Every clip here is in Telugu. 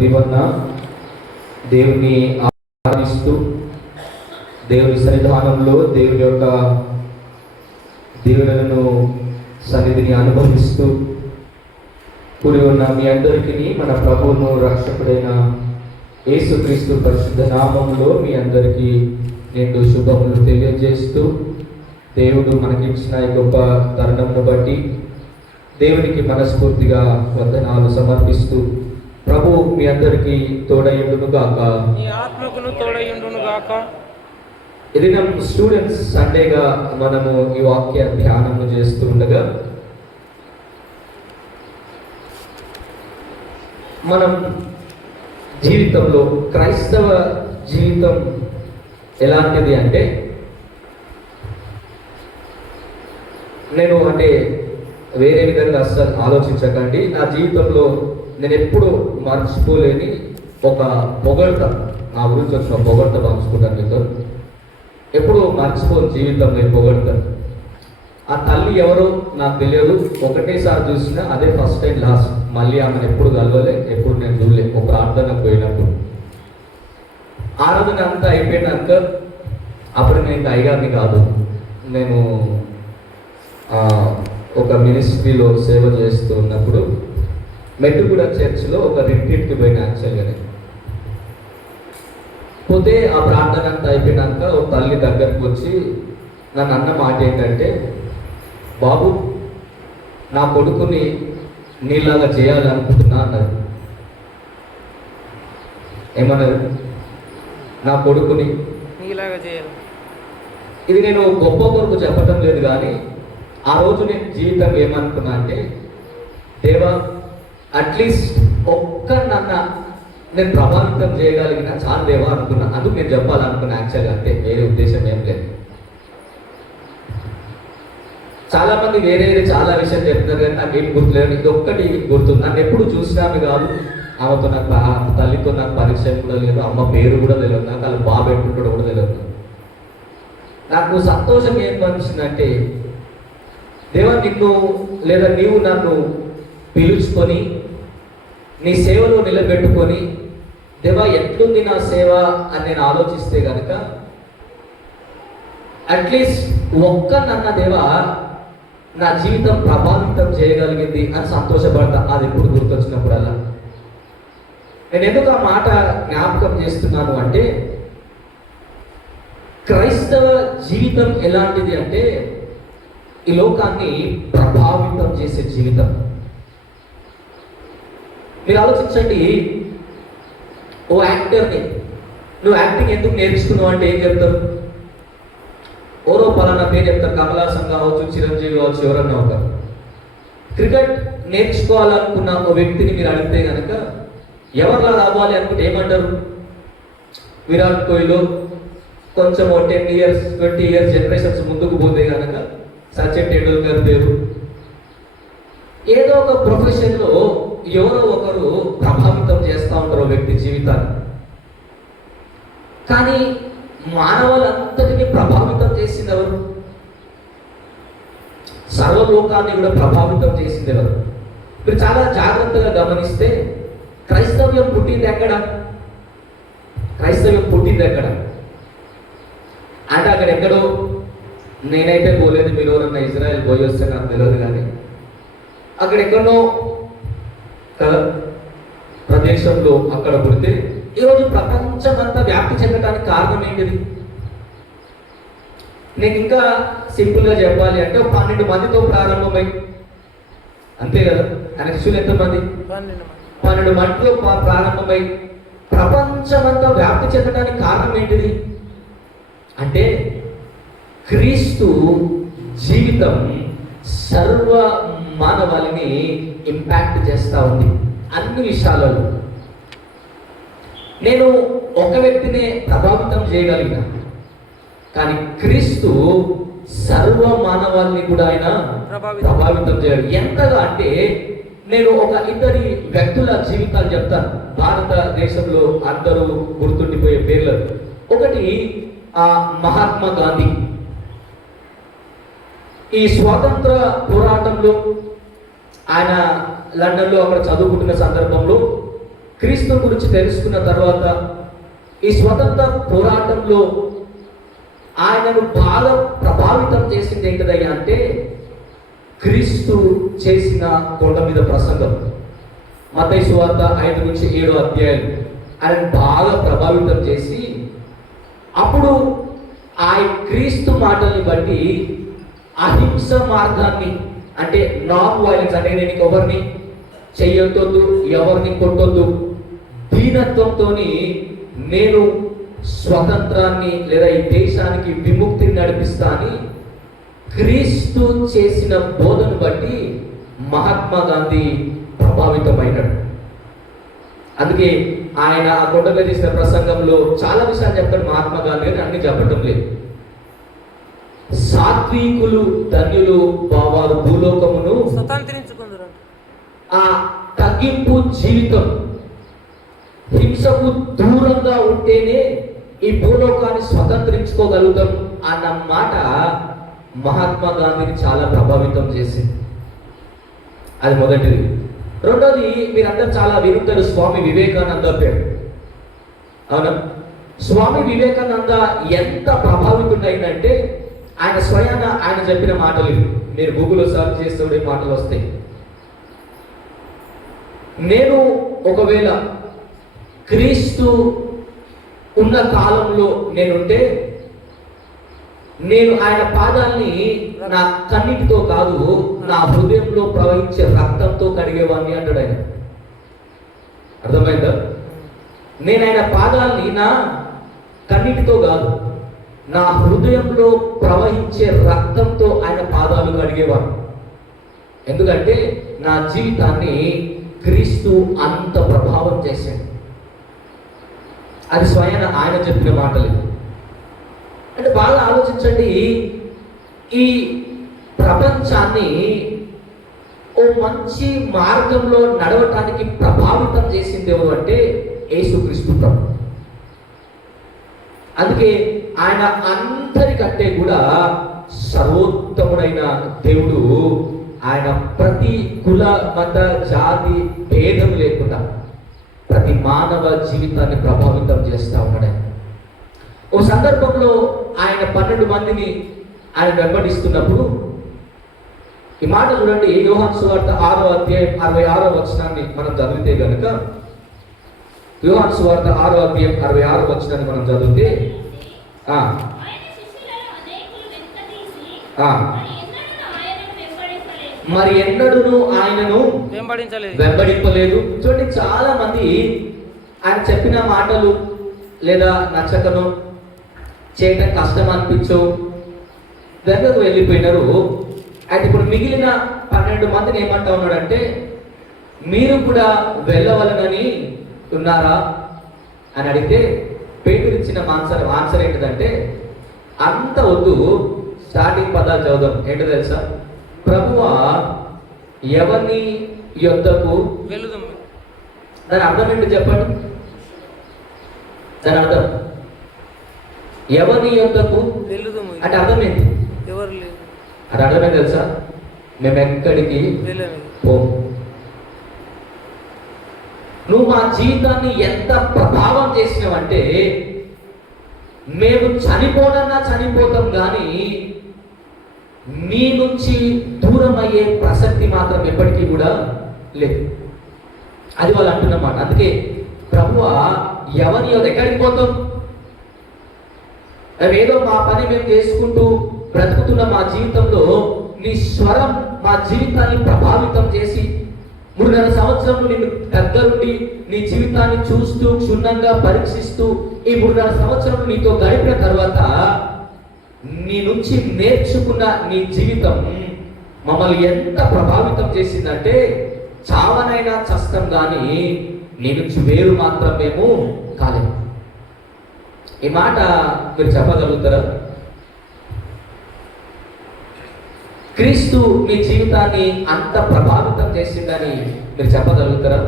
దీవన్న దేవుని ఆరాధిస్తూ దేవుని సన్నిధానంలో దేవుని యొక్క దీవెనలను సన్నిధిని అనుభవిస్తూ కూడి ఉన్న మీ అందరికీ మన ప్రభువును రక్షకుడైన యేసుక్రీస్తు పరిశుద్ధ నామములో మీ అందరికీ నేను శుభములు తెలియజేస్తూ దేవుడు మనకిచ్చిన ఈ గొప్ప తరుణమును బట్టి దేవునికి మనస్ఫూర్తిగా వందనాలు సమర్పిస్తూ ప్రభు మీ అందరికీ తోడయుండును గాక, నీ ఆత్మకును తోడయుండును గాక. ఇది మన స్టూడెంట్స్ సండేగా మనము ఈ వాక్య ధ్యానము చేస్తూ ఉండగా మనం జీవితంలో క్రైస్తవ జీవితం ఎలాంటిది అంటే, నేను వేరే విధంగా అస్సలు ఆలోచించకండి. నా జీవితంలో నేను ఎప్పుడు మర్చిపోలేని ఒక పొగడ్త, నా గురించి వచ్చిన పొగడ్త పంచుకుంటాను మీతో. ఎప్పుడు మర్చిపోని జీవితంలో ఈ పొగడ్త. ఆ తల్లి ఎవరో నాకు తెలియదు, ఒకటేసారి చూసినా అదే ఫస్ట్ టైం లాస్ట్. మళ్ళీ ఆమెను ఎప్పుడు కలవలే, ఎప్పుడు నేను చూడలే. ఒక ప్రార్థనకు పోయినప్పుడు ఆరాధన అంతా అయిపోయినాక అప్పుడు నేను అయ్యగారిని కాదు, నేను ఒక మినిస్ట్రీలో సేవ చేస్తూ ఉన్నప్పుడు మెట్టుగూడ చర్చ్లో ఒక రిట్రీట్కి పోయిన. యాక్చువల్గానే పోతే ఆ ప్రార్థన అంతా అయిపోయినాక ఒక తల్లి దగ్గరకు వచ్చి నన్ను అన్న మాట ఏంటంటే, బాబు నా కొడుకుని నీలాగా చేయాలనుకుంటున్నా అన్నది. ఏమన్నది? నా కొడుకుని నీలాగా చేయాలి. ఇది నేను గొప్ప కొరకు చెప్పటం లేదు, కానీ ఆ రోజు నేను జీవితం ఏమనుకున్నా అంటే, దేవా అట్లీస్ట్ ఒక్కనన్న నేను ప్రభావితం చేయగలిగిన చాలు దేవా అనుకున్నా. అందుకు నేను చెప్పాలనుకున్నా యాక్చువల్గా, అంతే, వేరే ఉద్దేశం ఏం లేదు. చాలా మంది వేరే చాలా విషయం చెప్తున్నారు, కానీ నాకు ఏం గుర్తులేదు. ఇది ఒక్కటి గుర్తుంది. నన్ను ఎప్పుడు చూసినాను కాదు, ఆమెతో నాకు తల్లితో నాకు పరిచయం కూడా లేదు, అమ్మ పేరు కూడా తెలియదు నాకు, వాళ్ళ బాబు ఎట్టుంటాడో కూడా తెలియదు. నాకు సంతోషం ఏం అనిపించిందంటే, దేవా నిన్ను లేదా నీవు నన్ను పిలుచుకొని నీ సేవలో నిలబెట్టుకొని, దేవా ఎట్లుంది నా సేవ అని నేను ఆలోచిస్తే కనుక అట్లీస్ట్ ఒక్కనన్న దేవా నా జీవితం ప్రభావితం చేయగలిగింది అని సంతోషపడతా. అది ఎప్పుడు గుర్తొచ్చినప్పుడల్లా. నేను ఎందుకు ఆ మాట జ్ఞాపకం చేస్తున్నాను అంటే, క్రైస్తవ జీవితం ఎలాంటిది అంటే, ఈ లోకాన్ని ప్రభావితం చేసే జీవితం. మీరు ఆలోచించండి, ఓ యాక్టర్ని నువ్వు యాక్టింగ్ ఎందుకు నేర్చుకున్నావు అంటే ఏం చెప్తారు? ఓరో పలానా పేరు చెప్తారు. కమల్ హాసన్ కావచ్చు, చిరంజీవి కావచ్చు, ఎవరన్నా ఒక. క్రికెట్ నేర్చుకోవాలనుకున్న ఒక వ్యక్తిని మీరు అడిగితే కనుక ఎవరిలా రావాలి అనుకుంటే ఏమంటారు? విరాట్ కోహ్లీ, కొంచెం 10 years 20 years జనరేషన్స్ ముందుకు పోతే కనుక సచిన్ టెండూల్కర్ పేరు. ఏదో ఒక ప్రొఫెషన్లో ఎవరో ఒకరు ప్రభావితం చేస్తూ ఉంటారు వ్యక్తి జీవితాన్ని. కానీ మానవులంతటినీ ప్రభావితం చేసింది ఎవరు? సర్వలోకాన్ని కూడా ప్రభావితం చేసింది ఎవరు? మీరు చాలా జాగ్రత్తగా గమనిస్తే, క్రైస్తవ్యం పుట్టింది ఎక్కడ? క్రైస్తవ్యం పుట్టింది ఎక్కడ అంటే, అక్కడ ఎక్కడో, నేనైతే పోలేదు, మీరు ఎవరన్నా ఇజ్రాయెల్ పోయి వస్తే నాకు తెలియదు, కానీ అక్కడ ఎక్కడో ప్రదేశంలో అక్కడ పుడితే ఈరోజు ప్రపంచమంతా వ్యాప్తి చెందడానికి కారణం ఏంటిది? నేను ఇంకా సింపుల్గా చెప్పాలి అంటే, 12 మందితో ప్రారంభమై, అంతే కదా, ఆయన శిష్యులు ఎంతమంది? 12 మందితో ప్రారంభమై ప్రపంచమంతా వ్యాప్తి చెందడానికి కారణం ఏంటిది అంటే, క్రీస్తు జీవితం సర్వ మానవాళిని ఇంపాక్ట్ చేస్తూ ఉంది అన్ని విషయాలలో. నేను ఒక వ్యక్తినే ప్రభావితం చేయగలిగిన, కానీ క్రీస్తు సర్వ మానవాళిని కూడా ఆయన ప్రభావితం చేయాలి. ఎంతగా అంటే, నేను ఒక 2 వ్యక్తుల జీవితాలు చెప్తాను. భారతదేశంలో అందరూ గుర్తుండిపోయే పేర్లు. ఒకటి మహాత్మా గాంధీ. ఈ స్వాతంత్ర పోరాటంలో ఆయన లండన్లో అక్కడ చదువుకుంటున్న సందర్భంలో క్రీస్తు గురించి తెలుసుకున్న తర్వాత ఈ స్వతంత్ర పోరాటంలో ఆయనను బాగా ప్రభావితం చేసింది ఏంటిదయ్యా అంటే క్రీస్తు చేసిన కొండ మీద ప్రసంగం. మత్తయి సువార్త 5-7 అధ్యాయాలు ఆయన బాగా ప్రభావితం చేసి అప్పుడు ఆ క్రీస్తు మాటల్ని బట్టి అహింస మార్గాన్ని, అంటే నాన్ వైలెన్స్, అంటే నేను ఎవరిని చెయ్యొద్దు, ఎవరిని కొట్టొద్దు, దీనత్వంతో నేను స్వతంత్రాన్ని లేదా ఈ దేశానికి విముక్తిని నడిపిస్తా అని క్రీస్తు చేసిన బోధను బట్టి మహాత్మా గాంధీ ప్రభావితమైనాడు. అందుకే ఆయన ఆ కొండ మీద చేసిన ప్రసంగంలో చాలా విషయాలు చెప్తాడు మహాత్మా గాంధీ అని, అన్ని చెప్పటం లేదు. సాత్వికులు ధన్యులు వారు భూలోకమును స్వతంత్రించుకుందరు. ఆ తగ్గింపు జీవితం, హింసకు దూరంగా ఉంటేనే ఈ భూలోకాన్ని స్వతంత్రించుకోగలుగుతాం అన్న మాట మహాత్మా గాంధీని చాలా ప్రభావితం చేసింది. అది మొదటిది. రెండోది, మీరందరూ చాలా వినుంటారు స్వామి వివేకానంద పేరు. అవునా? స్వామి వివేకానంద ఎంత ప్రభావితుడైందంటే ఆయన స్వయాన ఆయన చెప్పిన మాటలు మీరు గూగుల్లో సర్చ్ చేస్తే మాటలు వస్తాయి. నేను ఒకవేళ క్రీస్తు ఉన్న కాలంలో నేనుంటే నేను ఆయన పాదాల్ని నా కన్నిటితో కాదు, నా హృదయంలో ప్రవహించే రక్తంతో కడిగేవాడిని అంటాడు ఆయన. అర్థమైందా? నేను ఆయన పాదాల్ని నా కన్నిటితో కాదు, నా హృదయంలో ప్రవహించే రక్తంతో ఆయన పాదాలు కడిగేవాడు. ఎందుకంటే నా జీవితాన్ని క్రీస్తు అంత ప్రభావం చేశాడు. అది స్వయాన ఆయన చెప్పిన మాటలు. అంటే బాగా ఆలోచించండి, ఈ ప్రపంచాన్ని ఓ మంచి మార్గంలో నడవటానికి ప్రభావితం చేసింది ఎవరు అంటే యేసుక్రీస్తు ప్రభు. అందుకే ఆయన అందరికంటే కూడా సర్వోత్తముడైన దేవుడు. ఆయన ప్రతి కుల మత జాతి భేదం లేకుండా ప్రతి మానవ జీవితాన్ని ప్రభావితం చేస్తూ ఉన్నాడు. ఓ సందర్భంలో ఆయన 12 మందిని ఆయన వెంబడిస్తున్నప్పుడు ఈ మాట చూడండి, యోహాను సువార్త 6వ అధ్యాయం 66వ వచనాన్ని మనం చదివితే కనుక, యోహాను సువార్త 6వ అధ్యాయం 66వ వచనాన్ని మనం చదివితే మరి ఎన్నడూను ఆయనను వెంబడింపలేదు. చూడండి, చాలా మంది ఆయన చెప్పిన మాటలు లేదా నచ్చకను, చేయటం కష్టం అనిపించు వెనకకు వెళ్ళిపోయినారు. అయితే ఇప్పుడు మిగిలిన 12 మందిని ఏమంటా ఉన్నాడంటే, మీరు కూడా వెళ్ళవలనని ఉన్నారా అని అడిగితే పేతురు ఇచ్చిన ఆన్సర్ ఏంటిదంటే, అంత వద్దు, స్టార్టింగ్ పదాలు చదువుదాం. ఏంటో తెలుసా? ప్రభువా ఎవరిని యొద్దకు వెళుదుము. దాని అర్థం ఏంటి చెప్పండి? దాని అర్థం ఎవరిని యొద్దకు వెళుదుము అంటే అర్థం ఏంటి? ఎవరు లేదు. అది అర్థమే తెలుసా? మేము ఎక్కడికి పోము. నువ్వు మా జీవితాన్ని ఎంత ప్రభావం చేసినావంటే, మేము చనిపోనన్నా చనిపోతాం కానీ నీ నుంచి దూరం అయ్యే ప్రసక్తి మాత్రం ఎప్పటికీ కూడా లేదు. అది వాళ్ళు అంటున్నమాట. అందుకే ప్రభువా ఎవరి ఎక్కడికి పోతాం? ఏదో మా పని మేము చేసుకుంటూ బ్రతుకుతున్న మా జీవితంలో నీ స్వరం మా జీవితాన్ని ప్రభావితం చేసి 3.5 సంవత్సరంలో నిన్ను దగ్గరుండి నీ జీవితాన్ని చూస్తూ క్షుణ్ణంగా పరీక్షిస్తూ ఈ 3.5 సంవత్సరంలో నీతో గడిపిన తర్వాత నీ నుంచి నేర్చుకున్న నీ జీవితం మమ్మల్ని ఎంత ప్రభావితం చేసిందంటే చావనైనా చస్తాం కానీ నీ నుంచి వేరు మాత్రం మేము కాలేము. ఈ మాట మీరు చెప్పగలుగుతారా? క్రీస్తు మీ జీవితాన్ని అంత ప్రభావితం చేసిందని మీరు చెప్పగలుగుతారా?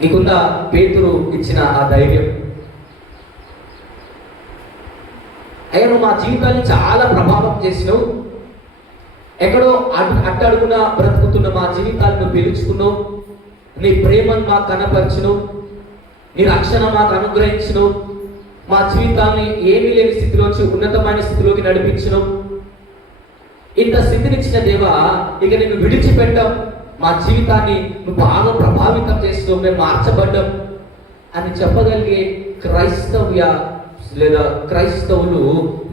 నీకున్న పేతురు ఇచ్చిన ఆ ధైర్యం, అయ్యా నువ్వు మా జీవితాన్ని చాలా ప్రభావం చేసినావు, ఎక్కడో అట్టడుగున బ్రతుకుతున్న మా జీవితాలను పిలుచుకున్నావు, నీ ప్రేమను మాకు కనపరచును, నీ రక్షణ మాకు అనుగ్రహించును, మా జీవితాన్ని ఏమీ లేని స్థితిలోంచి ఉన్నతమైన స్థితిలోకి నడిపించును. ఇంత స్థితినిచ్చిన దేవా, ఇక నిన్ను విడిచిపెట్టాం, మా జీవితాన్ని నువ్వు బాగా ప్రభావితం చేస్తూ మేము మార్చబడ్డాం అని చెప్పగలిగే క్రైస్తవులు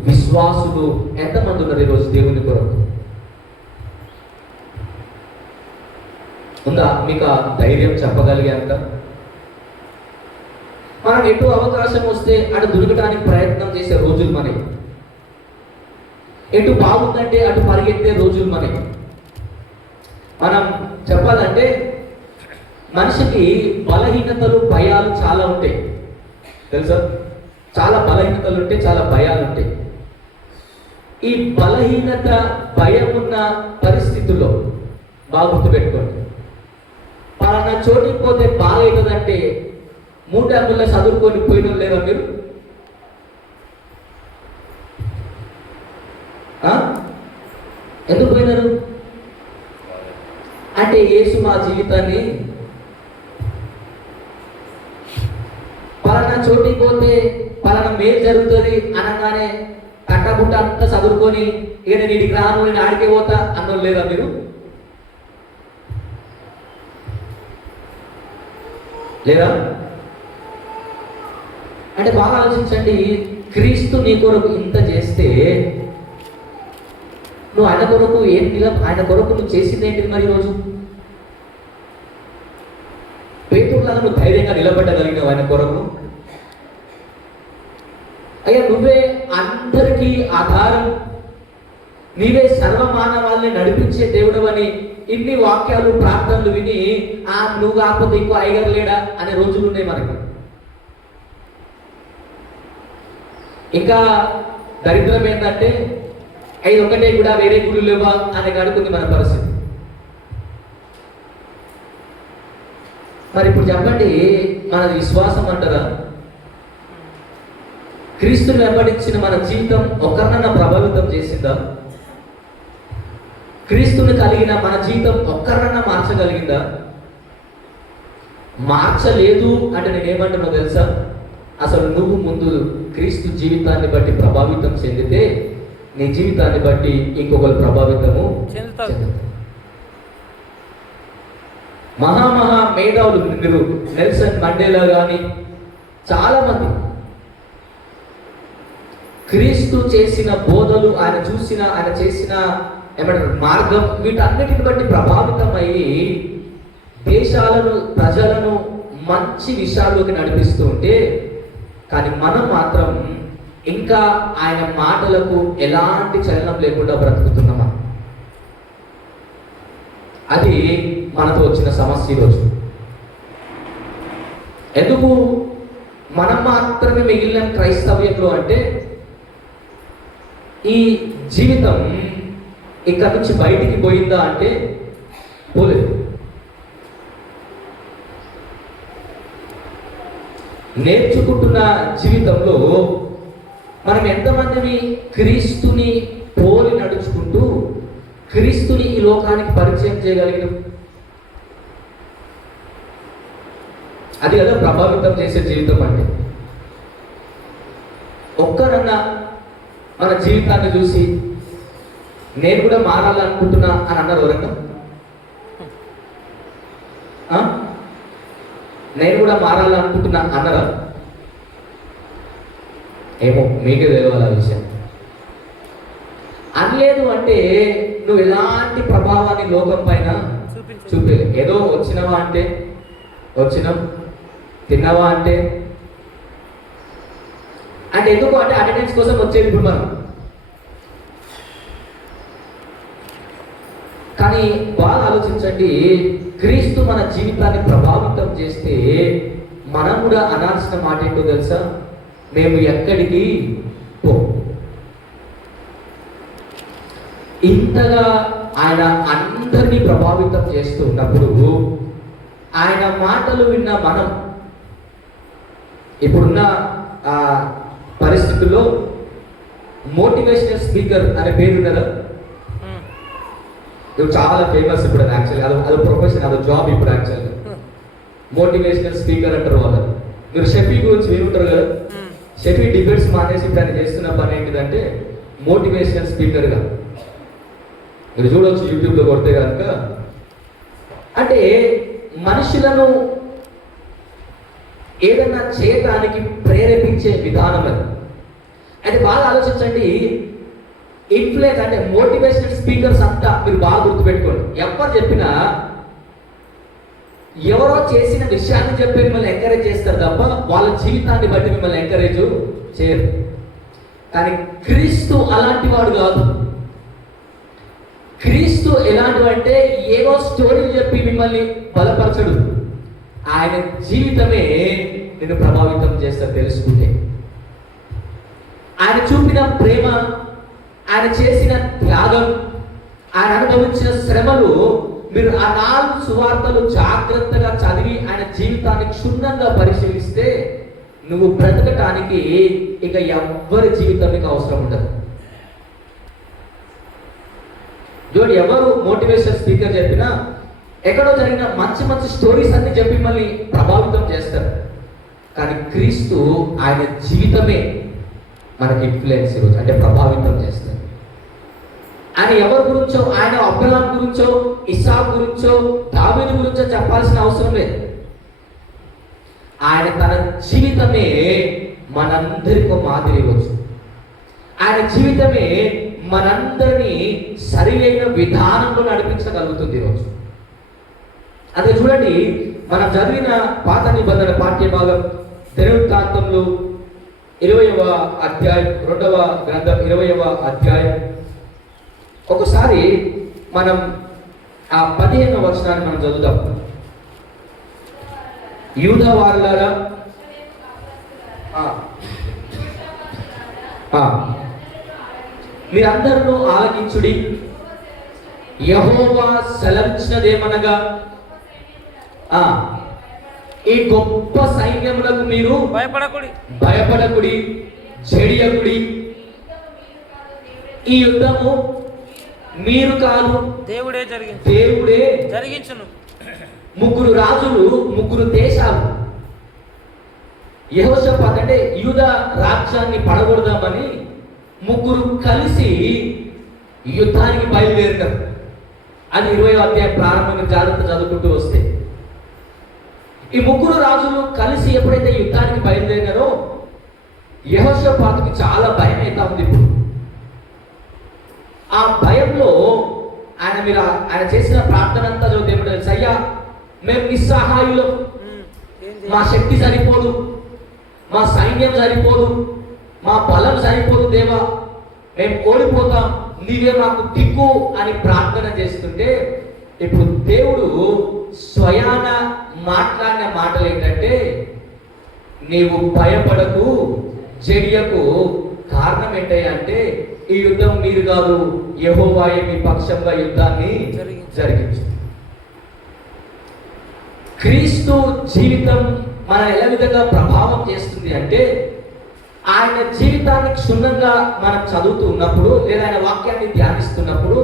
విశ్వాసులు ఎంతమంది ఉన్నారు ఈరోజు దేవుని కొరకు? ఉందా మీకు ఆ ధైర్యం చెప్పగలిగే అంత? మనం ఎటు అవకాశం వస్తే అటు దొరకడానికి ప్రయత్నం చేసే రోజులు మనకి, ఎటు బాగుందంటే అటు పరిగెత్తే రోజులు మనకి. మనం చెప్పాలంటే మనిషికి బలహీనతలు భయాలు చాలా ఉంటాయి తెలుసా? చాలా బలహీనతలు ఉంటాయి, చాలా భయాలు ఉంటాయి. ఈ బలహీనత భయం ఉన్న పరిస్థితుల్లో బాగా గుర్తుపెట్టుకోండి, పలానా చోటికి పోతే బాగా అవుతుందంటే 3 అంగుల్లో చదువుకొని పోయిన లేరా మీరు? ఎందుకు పోయినారు అంటే యేసు మా జీవితాన్ని పలానా చోటికి పోతే పలానా మేలు జరుగుతుంది అనగానే కట్టబుట్ట అంతా చదువుకొని ఇక నేను ఇంటికి రాను, నేను ఆడికే పోతా అన్నోళ్ళు లేదా మీరు? లేదా? అంటే బాగా ఆలోచించండి, క్రీస్తు నీ కొరకు ఇంత చేస్తే నువ్వు ఆయన కొరకు ఆయన కొరకు నువ్వు చేసింది ఏంటిది మరి ఈరోజు? పేతురులాగా నువ్వు ధైర్యంగా నిలబడగలిగినావు ఆయన కొరకు. అయ్యా నువ్వే అందరికీ ఆధారం, నీవే సర్వమానవాళ్ళని నడిపించే దేవుడు అని ఇన్ని వాక్యాలు ప్రార్థనలు విని నువ్వు కాకపోతే ఇంకో ఐగర్ లేడా అనే రోజులు ఉన్నాయి మనకి. ఇంకా దరిద్రం ఏంటంటే ఇది ఒకటే కూడా వేరే గుళ్ళు లేవా అని అడుగుతుంది మన పరిస్థితి. మరి ఇప్పుడు చెప్పండి, మనది విశ్వాసం అంటారా? క్రీస్తుని వెంబడించిన మన జీవితం ఒక్కరినన్నా ప్రభావితం చేసిందా? క్రీస్తుని కలిగిన మన జీవితం ఒక్కరినన్నా మార్చగలిగిందా? మార్చలేదు అంటే నేనేమంటున్నా తెలుసా? అసలు నువ్వు ముందు క్రీస్తు జీవితాన్ని బట్టి ప్రభావితం చెందితే నీ జీవితాన్ని బట్టి ఇంకొకరు ప్రభావితము చెందుతారు. మహా మేధావులు మీరు నెల్సన్ మండేలా కానీ చాలా మంది క్రీస్తు చేసిన బోధలు, ఆయన చూసిన, ఆయన చేసిన ఏమంటారు మార్గం, వీటన్నిటిని బట్టి ప్రభావితం అయ్యి దేశాలను, ప్రజలను మంచి విషయాల్లోకి నడిపిస్తూ ఉంటే, కానీ మనం మాత్రం ఇంకా ఆయన మాటలకు ఎలాంటి చలనం లేకుండా బ్రతుకుతున్నామా? అది మనతో వచ్చిన సమస్య ఈరోజు. ఎందుకు మనం మాత్రమే మిగిలిన క్రైస్తవ్యంలో అంటే ఈ జీవితం ఇక్కడ నుంచి బయటికి పోయిందా అంటే పోలేదు. నేర్చుకుంటున్న జీవితంలో మనం ఎంతమందిని క్రీస్తుని పోలి నడుచుకుంటూ క్రీస్తుని ఈ లోకానికి పరిచయం చేయగలిగినాం? అది కదా ప్రభావితం చేసే జీవితం అంటే. ఒక్కరన్నా మన జీవితాన్ని చూసి నేను కూడా మారాలనుకుంటున్నా అని అన్నారు ఎవరన్నా? నేను కూడా మారాలనుకుంటున్నా అన్నారా? ఏమో మీకే తెలియాలి ఆ విషయం. అనలేదు అంటే నువ్వు ఎలాంటి ప్రభావాన్ని లోకం పైన చూపలేదు. ఏదో వచ్చినవా అంటే వచ్చినాం, తిన్నావా అంటే ఎందుకు అంటే అటెండెన్స్ కోసం వచ్చేది ఇప్పుడు మనం. కానీ బాగా ఆలోచించండి, క్రీస్తు మన జీవితాన్ని ప్రభావితం చేస్తే మనం కూడా అనాల్సిన మాట ఏంటో తెలుసా? మేము ఎక్కడికి పో. ఇంతగా ఆయన అందరినీ ప్రభావితం చేస్తూ ఉన్నప్పుడు ఆయన మాటలు విన్న మనం ఇప్పుడున్న పరిస్థితుల్లో మోటివేషనల్ స్పీకర్ అనే పేరు కదా, ఇప్పుడు చాలా ఫేమస్ ఇప్పుడు యాక్చువల్లీ అది ప్రొఫెషన్, అది జాబ్ ఇప్పుడు యాక్చువల్గా. మోటివేషనల్ స్పీకర్ అంటారు వాళ్ళు. మీరు షఫీ గురించి వినుంటారు కదా. షఫీ డిబేట్స్ మానేసి ఇప్పుడు ఆయన చేస్తున్న పని ఏంటిదంటే మోటివేషనల్ స్పీకర్గా. మీరు చూడవచ్చు యూట్యూబ్లో కొడితే కనుక. అంటే మనుషులను ఏదన్నా చేయడానికి ప్రేరేపించే విధానం అది. అయితే బాగా ఆలోచించండి, ఇన్ఫ్లుయెన్స్ అంటే మోటివేషనల్ స్పీకర్స్ అంతా మీరు బాగా గుర్తుపెట్టుకోండి. ఎవరు చెప్పినా ఎవరో చేసిన విషయాన్ని చెప్పి మిమ్మల్ని ఎంకరేజ్ చేస్తారు తప్ప వాళ్ళ జీవితాన్ని బట్టి మిమ్మల్ని ఎంకరేజ్ చేయరు. కానీ క్రీస్తు అలాంటి వాడు కాదు. క్రీస్తు ఎలాంటి అంటే ఏవో స్టోరీలు చెప్పి మిమ్మల్ని బలపరచడు. ఆయన జీవితమే నిన్ను ప్రభావితం చేస్తారు తెలుసుకుంటే. ఆయన చూపిన ప్రేమ, ఆయన చేసిన త్యాగం, ఆయన అనుభవించిన శ్రమలు, మీరు ఆ 4 సువార్తలు జాగ్రత్తగా చదివి ఆయన జీవితాన్ని క్షుణ్ణంగా పరిశీలిస్తే నువ్వు బ్రతకటానికి ఇక ఎవ్వరి జీవితం నీకు అవసరం ఉండదు. చూడండి, ఎవరు మోటివేషన్ స్పీకర్ చెప్పినా ఎక్కడో జరిగిన మంచి మంచి స్టోరీస్ అన్ని చెప్పి మళ్ళీ ప్రభావితం చేస్తారు. కానీ క్రీస్తు ఆయన జీవితమే మనకి ఇన్ఫ్లుయెన్స్ ఈరోజు అంటే ప్రభావితం చేస్తారు. ఆయన ఎవరి గురించో, ఆయన అబ్రహాం గురించో, ఇస్సాకు గురించో, దావీదు గురించో చెప్పాల్సిన అవసరం లేదు. ఆయన తన జీవితమే మనందరికీ మాదిరి ఇవ్వచ్చు. ఆయన జీవితమే మనందరినీ సరి అయిన విధానంలో నడిపించగలుగుతుంది ఈరోజు. అదే చూడండి, మనం చదివిన పాత నిబంధన పాఠ్య భాగం దినవృత్తాంతములు 20వ అధ్యాయం, 2వ గ్రంథం 20వ అధ్యాయం. ఒకసారి మనం ఆ 15వ వచనాన్ని మనం చదువుతాం. యూదా వారలారా, మీరందరూ ఆలకించుడి. యెహోవా సెలవిచ్చినదేమనగా, ఈ గొప్ప సైన్యములకు మీరు భయపడకుడి, చెడియకుడి. ఈ యుద్ధము మీరు కాదు, దేవుడే జరిగించును. 3 రాజులు, 3 దేశాలు యెహోషాపాతు అంటే యూదా రాజ్యాన్ని పడగొడదామని 3 కలిసి యుద్ధానికి బయలుదేరినారు. అది 20వ అధ్యాయం ప్రారంభంగా జాగ్రత్త చదువుకుంటూ వస్తే, ఈ 3 రాజులు కలిసి ఎప్పుడైతే యుద్ధానికి బయలుదేరినారో యెహోషాపాతుకి చాలా భయం అవుతా ఉంది. ఇప్పుడు ఆ భయంలో ఆయన చేసిన ప్రార్థన అంతా చదివితే ఏమిటో తెలుసు, అయ్యా మేము నిస్సహాయులం, మా శక్తి సరిపోదు, మా సైన్యం సరిపోదు, మా బలం సరిపోదు దేవా, మేము ఓడిపోతాం, నీవే మాకు దిక్కు అని ప్రార్థన చేస్తుంటే, ఇప్పుడు దేవుడు స్వయాన మాట్లాడిన మాటలు ఏంటంటే, నీవు భయపడకు, జడియకు. కారణం ఏంటంటే ఈ యుద్ధం మీరు కాదు, యెహోవాయే మీ పక్షంగా యుద్ధాన్ని జరిగించు. క్రీస్తు జీవితం మన ఎలా విధంగా ప్రభావం చేస్తుంది అంటే, ఆయన జీవితాన్ని క్షుణ్ణంగా మనం చదువుతూ ఉన్నప్పుడు లేదా ఆయన వాక్యాన్ని ధ్యానిస్తున్నప్పుడు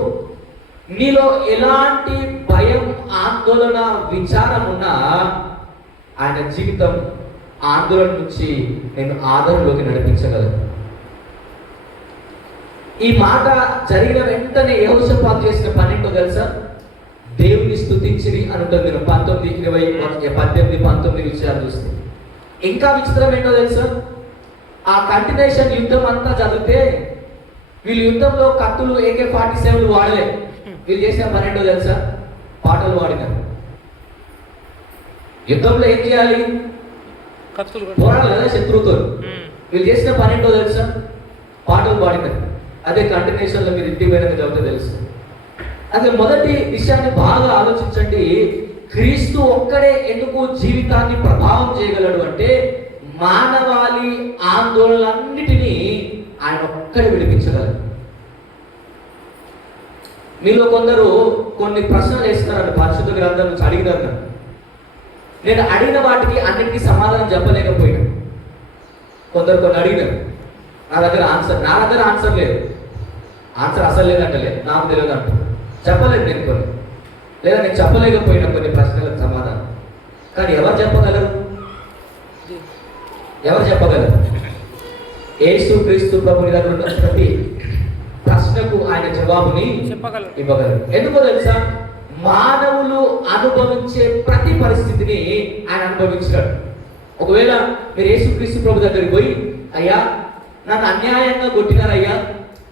నీలో ఎలాంటి భయం, ఆందోళన, విచారం ఉన్నా ఆయన జీవితం ఆందోళన నుంచి నేను ఆదరణలోకి నడిపించగలను. ఈ మాట జరిగిన వెంటనే యెహోషాపాతు చేసిన పని ఏంటో తెలుసా? దేవుని స్తుతించిరి అని ఉంటుంది. 19, 20, 18, 19 విషయాలు చూస్తే ఇంకా విచిత్రం ఏంటో తెలుసా? ఆ కంటిన్యూషన్ యుద్ధం అంతా చదివితే వీళ్ళు యుద్ధంలో కత్తులు, AK-47 వాడలే. వీళ్ళు చేసిన పని ఏంటో తెలుసా? పాటలు వాడినారు. యుద్ధంలో ఏం చేయాలి? పోరాడాలి కదా శత్రువుతో. వీళ్ళు చేసిన పని ఏంటో తెలుసా? పాటలు పాడినారు. అదే కంటిన్యూషన్లో మీరు ఇంటికి పోయినాక చదివితే తెలుసు. అదే మొదటి విషయాన్ని బాగా ఆలోచించండి. క్రీస్తు ఒక్కడే ఎందుకు జీవితాన్ని ప్రభావం చేయగలడు అంటే, మానవాళి ఆందోళనలన్నిటినీ ఆయన ఒక్కడే విడిపించగలడు. మీలో కొందరు కొన్ని ప్రశ్నలు వేస్తున్నారండి, పరిశుద్ధ గ్రంథం నుంచి అడిగినారు. నేను అడిగిన వాటికి అన్నిటికీ సమాధానం చెప్పలేకపోయినా. కొందరు కొన్ని అడిగినారు, నా దగ్గర ఆన్సర్ లేదు. ఆన్సర్ అసలు లేదంటలేదు, నాకు తెలియదు అంట. చెప్పలేదు నేను కొన్ని, లేదా నేను చెప్పలేకపోయిన కొన్ని ప్రశ్నలకు సమాధానం. కానీ ఎవరు చెప్పగలరు? ఎవరు చెప్పగలరు? యేసు క్రీస్తు ప్రభుని దగ్గర ఉన్న ప్రతి ప్రశ్నకు ఆయన జవాబుని చెప్పగలరు, ఇవ్వగలరు. ఎందుకో తెలుసా? మానవులు అనుభవించే ప్రతి పరిస్థితిని ఆయన అనుభవించాడు. ఒకవేళ మీరు యేసు క్రీస్తు ప్రభు దగ్గరికి పోయి, అయ్యా నన్ను అన్యాయంగా కొట్టినారయ్యా,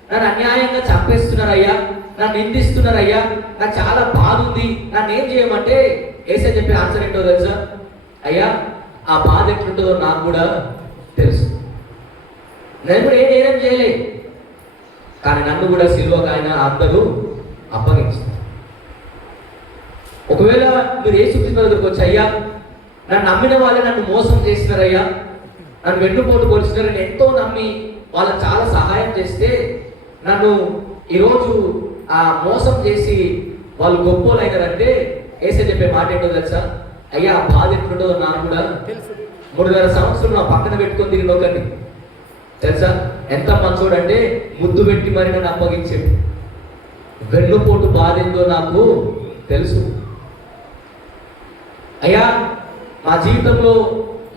నన్ను అన్యాయంగా చంపేస్తున్నారయ్యా, నన్ను నిందిస్తున్నారయ్యా, నాకు చాలా బాధ ఉంది, నన్ను ఏం చేయమంటే యేసే చెప్పే ఆన్సర్ ఏంటో తెలుసా? అయ్యా ఆ బాధ ఎట్లుంటుందో నాకు కూడా తెలుసు, నేను కూడా ఏ నేరం చేయలేదు, కానీ నన్ను కూడా సిలువకు ఆయన అందరూ అప్పగించారు. ఒకవేళ మీరు యేసుక్రీస్తు దగ్గరికి వచ్చి, అయ్యా నన్ను నమ్మిన వాళ్ళే నన్ను మోసం చేసినారయ్యా, నన్ను వెన్నుపోటు పొడిచినారని ఎంతో నమ్మి వాళ్ళకి చాలా సహాయం చేస్తే నన్ను ఈరోజు ఆ మోసం చేసి వాళ్ళు గొప్పోలైనారంటే యేసే చెప్పే మాట ఏంటో తెలుసా? అయ్యా ఆ బాధ ఎట్లుంటుందో నాకు కూడా తెలుసు. 3.5 సంవత్సరం నా పక్కన పెట్టుకొని తిరిగిన ఒకటి తెలుసా? ఎంత మంచోడు అంటే ముద్దు పెట్టి మరి నన్ను అప్పగించాడు. వెన్నుపోటు బాధ ఏందో నాకు తెలుసు. అయ్యా మా జీవితంలో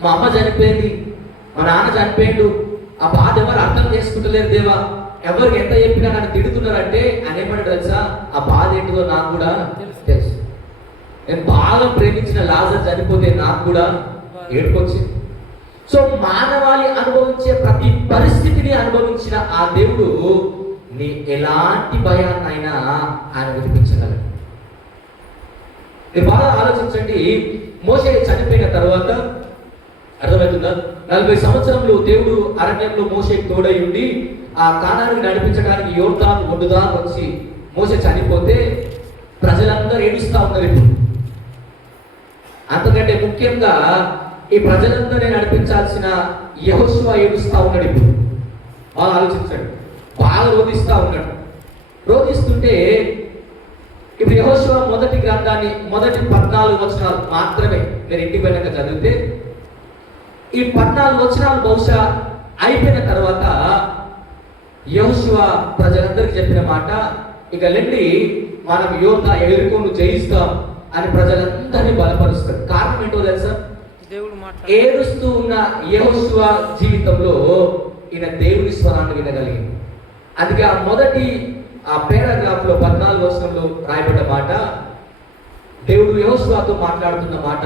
మా అమ్మ చనిపోయింది, మా నాన్న చనిపోయిండు, ఆ బాధ ఎవరు అర్థం చేసుకుంటలేరు దేవా, ఎవరికి ఎంత చెప్పినా నన్ను తిడుతున్నారంటే ఆయన ఏమంటాడు తెలుసా? ఆ బాధ ఏంటిదో నాకు కూడా తెలుసు. నేను బాగా ప్రేమించిన లాజర్ చనిపోతే నాకు కూడా ఏడుపొచ్చింది. సో మానవాళి అనుభవించే ప్రతి పరిస్థితిని అనుభవించిన ఆ దేవుడు నీ ఎలాంటి భయాన్నైనా ఆయన విడిపించగలడు. మీరు బాగా ఆలోచించండి. మోషే చనిపోయిన తర్వాత అర్థమవుతుందా? 40 సంవత్సరములు దేవుడు అరణ్యంలో మోషేకి తోడై ఉండి ఆ కానానికి నడిపించడానికి యోర్దాను ఒడ్డుదా వచ్చి మోషే చనిపోతే ప్రజలందరూ ఏడుస్తా ఉన్నారు. ఇప్పుడు అంతకంటే ముఖ్యంగా ఈ ప్రజలందరినీ నడిపించాల్సిన యెహోషువ ఏడుస్తా ఉన్నాడు. ఇప్పుడు బాగా ఆలోచించండి. బాగా రోధిస్తా ఉన్నాడు. రోధిస్తుంటే ఇప్పుడు యెహోషువ మొదటి గ్రంథాన్ని మొదటి 14 వచనాలు మాత్రమే నేను ఇంటికి వెళ్ళాక చదివితే, ఈ 14 వచనాలు బహుశా అయిపోయిన తర్వాత యెహోషువ ప్రజలందరికీ చెప్పిన మాట, ఇక లెండి మనం యెరికోను జయిస్తాం అని ప్రజలందరినీ బలపరుస్తాడు. కారణం ఏంటో తెలుసా? దేవుడు ఏడుస్తూ ఉన్న యెహోషువ జీవితంలో ఈయన దేవుని స్వరాన్ని వినగలిగింది. అందుకే ఆ మొదటి ఆ పారాగ్రాఫ్ లో 14 వచనంలో రాయబడ్డ మాట, దేవుడు యెహోషువతో మాట్లాడుతున్న మాట,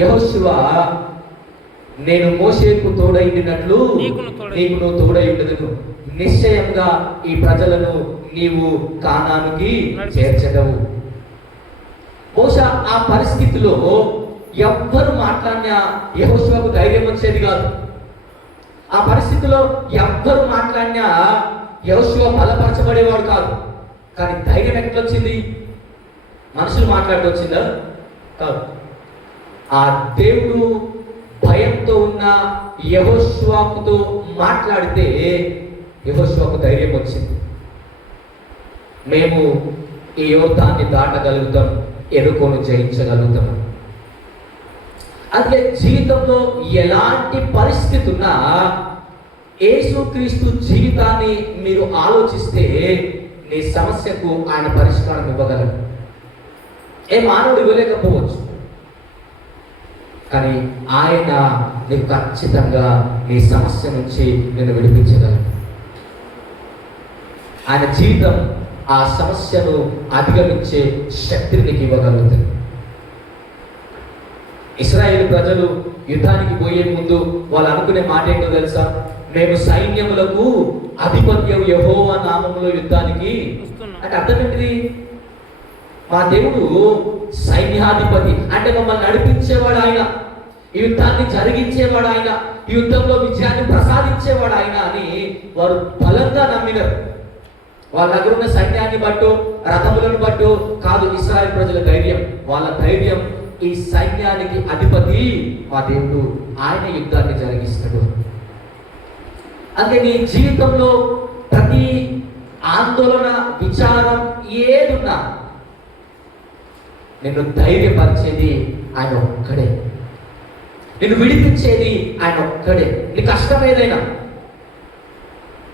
యెహోషువ నేను మోషేకు తోడైనట్లు నీకు నువ్వు తోడై ఉండదును, నిశ్చయంగా ఈ ప్రజలను నీవు కానానుకి చేర్చదవు. బహుశా ఆ పరిస్థితిలో ఎవ్వరు మాట్లాడినా యెహోషువకు ధైర్యం వచ్చేది కాదు. ఆ పరిస్థితిలో ఎవ్వరు మాట్లాడినా యెహోషువ బలపరచబడేవాడు కాదు. కానీ ధైర్యం ఎట్లొచ్చింది? మనుషులు మాట్లాడొచ్చిందా? కాదు. ఆ దేవుడు భయంతో ఉన్న యెహోషువతో మాట్లాడితే యెహోషువకు ధైర్యం వచ్చింది. మేము ఈ యోర్దాన్ని దాటగలుగుతాం, యెరికోను జయించగలుగుతాం. అదే జీవితంలో ఎలాంటి పరిస్థితి ఉన్నా యేసుక్రీస్తు జీవితాన్ని మీరు ఆలోచిస్తే నీ సమస్యకు ఆయన పరిష్కారం ఇవ్వగలరు. ఏ మానవుడు ఇవ్వలేకపోవచ్చు, కానీ ఆయన నీకు ఖచ్చితంగా నీ సమస్య నుంచి నేను విడిపించగలను. ఆయన జీవితం ఆ సమస్యను అధిగమించే శక్తిని నీకు ఇవ్వగలుగుతుంది. ఇశ్రాయేలు ప్రజలు యుద్ధానికి పోయే ముందు వాళ్ళు అనుకునే మాట ఏంటో తెలుసా? మేము సైన్యములకు అధిపత్యం యెహోవా నామములో యుద్ధానికి. అంటే అర్థం ఏంటిది? మా దేవుడు సైన్యాధిపతి అంటే మమ్మల్ని నడిపించేవాడు ఆయన, ఈ యుద్ధాన్ని జరిగించేవాడు ఆయన, ఈ యుద్ధంలో విజయాన్ని ప్రసాదించేవాడు ఆయన అని వారు బలంగా నమ్మినారు. వాళ్ళ దగ్గర ఉన్న సైన్యాన్ని బట్టు రథములను బట్టు కాదు ఇశ్రాయేలు ప్రజల ధైర్యం. వాళ్ళ ధైర్యం ఈ సైన్యానికి అధిపతి మా దేవుడు, ఆయన యుద్ధాన్ని జరిగిస్తాడు. అంటే నీ జీవితంలో ప్రతి ఆందోళన, విచారం ఏదున్నా నిన్ను ధైర్యపరిచేది ఆయన ఒక్కడే, నిన్ను విడిపించేది ఆయన ఒక్కడే. నీ కష్టం ఏదైనా,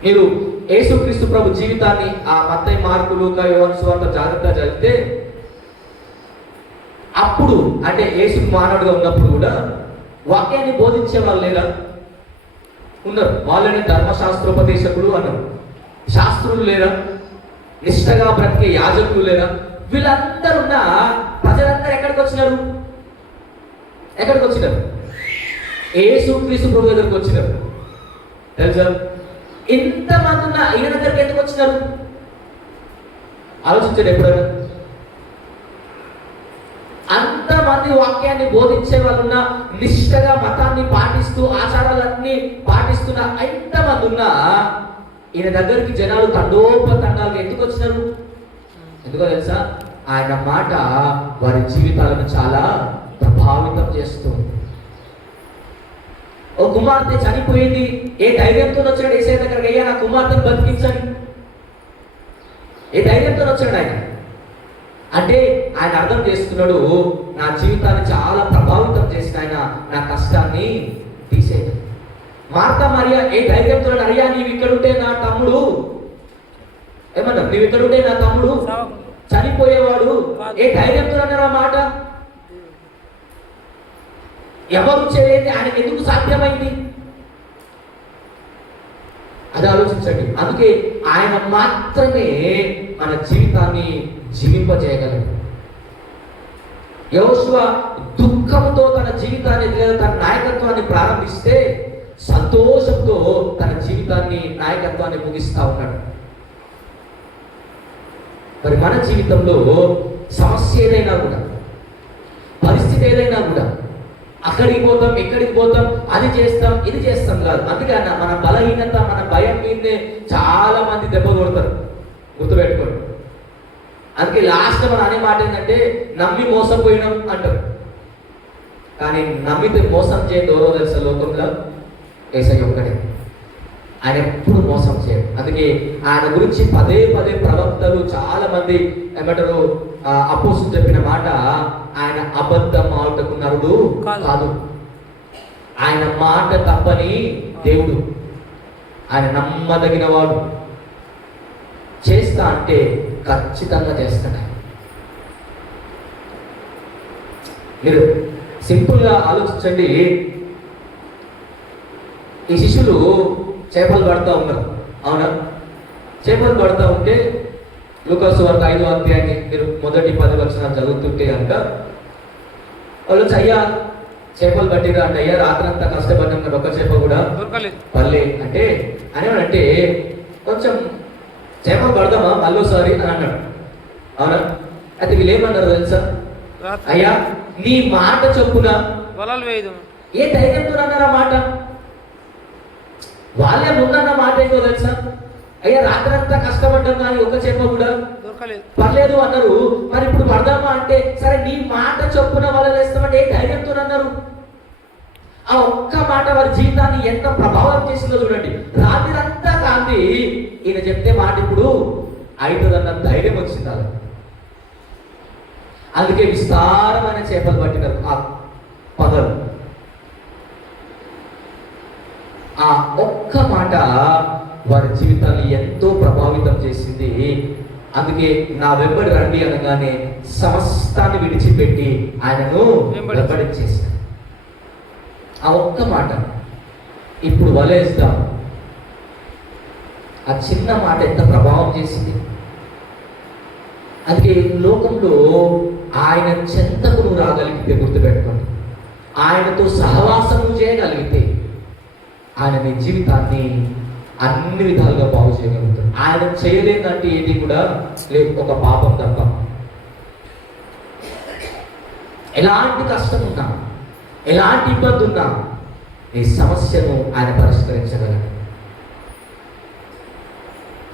మీరు యేసుక్రీస్తు ప్రభు జీవితాన్ని ఆ మత్తయి, మార్కు, లూకా, యోహాను సువార్త జాగ్రత్తగా చదివితే అప్పుడు అంటే యేసు మానవుడిగా ఉన్నప్పుడు కూడా వాక్యాన్ని బోధించే వాళ్ళు లేరా? ఉన్నారు. వాళ్ళని ధర్మశాస్త్రోపదేశకులు అన్నారు. శాస్త్రులు లేరా? నిష్టగా బ్రతికే యాజకులు లేరా? వీళ్ళందరూ ఉన్న ప్రజలందరూ ఎక్కడికి వచ్చినారు? ఎక్కడికి వచ్చినారు? యేసుక్రీస్తు ప్రభు దగ్గరికి వచ్చినారు. తెలుసా? ఇంతమంది ఉన్న ఈయన దగ్గరికి ఎందుకు వచ్చినారు? ఆలోచించండి ఎప్పుడైనా. అంతమంది వాక్యాన్ని బోధించే వాళ్ళున్న, నిష్టగా మతాన్ని పాటిస్తూ ఆచారాలన్నీ పాటిస్తున్న ఎంతమంది ఉన్నా ఈయన దగ్గరికి జనాలు తండోపతండాలుగా ఎందుకు వచ్చినారు? ఎందుకో తెలుసా? ఆయన మాట వారి జీవితాలను చాలా ప్రభావితం చేస్తుంది. ఓ కుమార్తె చనిపోయింది, ఏ ధైర్యంతో వచ్చాడు యేసయ్య దగ్గరికి? అయ్యా నా కుమార్తెను బతికించండి. ఏ ధైర్యంతో వచ్చాడు ఆయన? అంటే ఆయన అర్థం చేస్తున్నాడు, నా జీవితాన్ని చాలా ప్రభావితం చేసిన ఆయన నా కష్టాన్ని తీసేయడు. మార్తా మరియా ఏ ధైర్యంతో? అయ్యా నీవు ఇక్కడుంటే నా తమ్ముడు ఏమన్నా, నీవు ఇక్కడుంటే నా తమ్ముడు చనిపోయేవాడు. ఏ ధైర్యంతో అన్నారు ఆ మాట? ఎవరు చేయలేని ఆయనకు ఎందుకు సాధ్యమైంది? అది ఆలోచించండి. అందుకే ఆయన మాత్రమే మన జీవితాన్ని జీవింపజేయగలడు. యెహోషువ దుఃఖంతో తన జీవితాన్ని లేదా తన నాయకత్వాన్ని ప్రారంభిస్తే సంతోషంతో తన జీవితాన్ని నాయకత్వాన్ని ముగిస్తా ఉన్నాడు. మరి మన జీవితంలో సమస్య ఏదైనా కూడా, పరిస్థితి ఏదైనా కూడా, అక్కడికి పోతాం, ఇక్కడికి పోతాం, అది చేస్తాం, ఇది చేస్తాం కాదు. అందుకే మన బలహీనత, మన భయం మీదే చాలా మంది దెబ్బ కొడతారు. గుర్తుపెట్టుకోండి. అందుకే లాస్ట్ మనం అనే మాట ఏంటంటే నమ్మి మోసపోయినాం అంటారు. కానీ నమ్మితే మోసం చేయదు ఎవరో తెలుసా లోకంలో? యేసయ్య ఒక్కడే. ఆయన ఎప్పుడు మోసం చేయడు. అందుకే ఆయన గురించి పదే పదే ప్రవక్తలు చాలా మంది ఏమంటారు, అపోస్తులు చెప్పిన మాట, ఆయన అబద్ధం ఆడుటకు నరుడు కాదు, ఆయన మాట తప్పని దేవుడు, ఆయన నమ్మదగిన వాడు. చేస్తా అంటే ఖచ్చితంగా చేస్తాడు. మీరు సింపుల్గా ఆలోచించండి. ఈ శిష్యులు చేపలు పడుతూ ఉన్నారు, అవునా? చేపలు పడుతూ ఉంటే లూకా సువార్త 5వ అధ్యాయాన్ని మీరు మొదటి 10 వచనాలు చదువుతుంటే కనుక వాళ్ళు అయ్యా చేపలు పట్టిరా అంటే, అయ్యా రాత్రంతా కష్టపడ్డాం కదా, ఒక్క చేప కూడా పల్లె అంటే అనేవాడంటే కొంచెం చేపలు పడదామా మళ్ళీసారి అని అన్నాడు, అవునా? అయితే వీళ్ళు ఏమన్నారు తెలుసా? అయ్యా నీ మాట చొప్పున వలలు వేయదు. ఏ ధైర్యంతో అన్నారా మాట? వాళ్ళే ముందన్న మాట ఏంటో తెలుసా? అయ్యా రాత్రంతా కష్టపడ్డాం కానీ ఒక చేప కూడా పర్లేదు అన్నారు. మరి ఇప్పుడు పడదామా అంటే, సరే నీ మాట చొప్పున వలలు వేస్తామంటే ఏ ధైర్యంతో అన్నారు? ఆ ఒక్క మాట వారి జీవితాన్ని ఎంత ప్రభావం చేసిందో చూడండి. రాత్రంతా కాంతి ఈయన చెప్తే మాట ఇప్పుడు అవుతుందన్న ధైర్యం వచ్చింది. అందుకే విస్తారమైన చేపలు పట్టినారు ఆ పదలు. ఆ ఒక్క మాట వారి జీవితాన్ని ఎంతో ప్రభావితం చేసింది. అందుకే నా వెంబడి రండి అనగానే సమస్తాన్ని విడిచిపెట్టి ఆయనను వెంబడించేశారు. ఆ ఒక్క మాట ఇప్పుడు వలేస్తాం. ఆ చిన్న మాట ఎంత ప్రభావం చేసింది. అందుకే లోకంలో ఆయన చెంతకు నువ్వు రాగలిగితే గుర్తుపెట్టుకోండి, ఆయనతో సహవాసము చేయగలిగితే ఆయన నీ జీవితాన్ని అన్ని విధాలుగా బాగు చేయగలుగుతాడు. ఆయన చేయలేదంటే ఏది కూడా లేదు, ఒక పాపం తప్ప. ఎలాంటి కష్టం ఉన్నా, ఎలాంటి ఇబ్బంది ఉన్నా నీ సమస్యను ఆయన పరిష్కరించగలడు.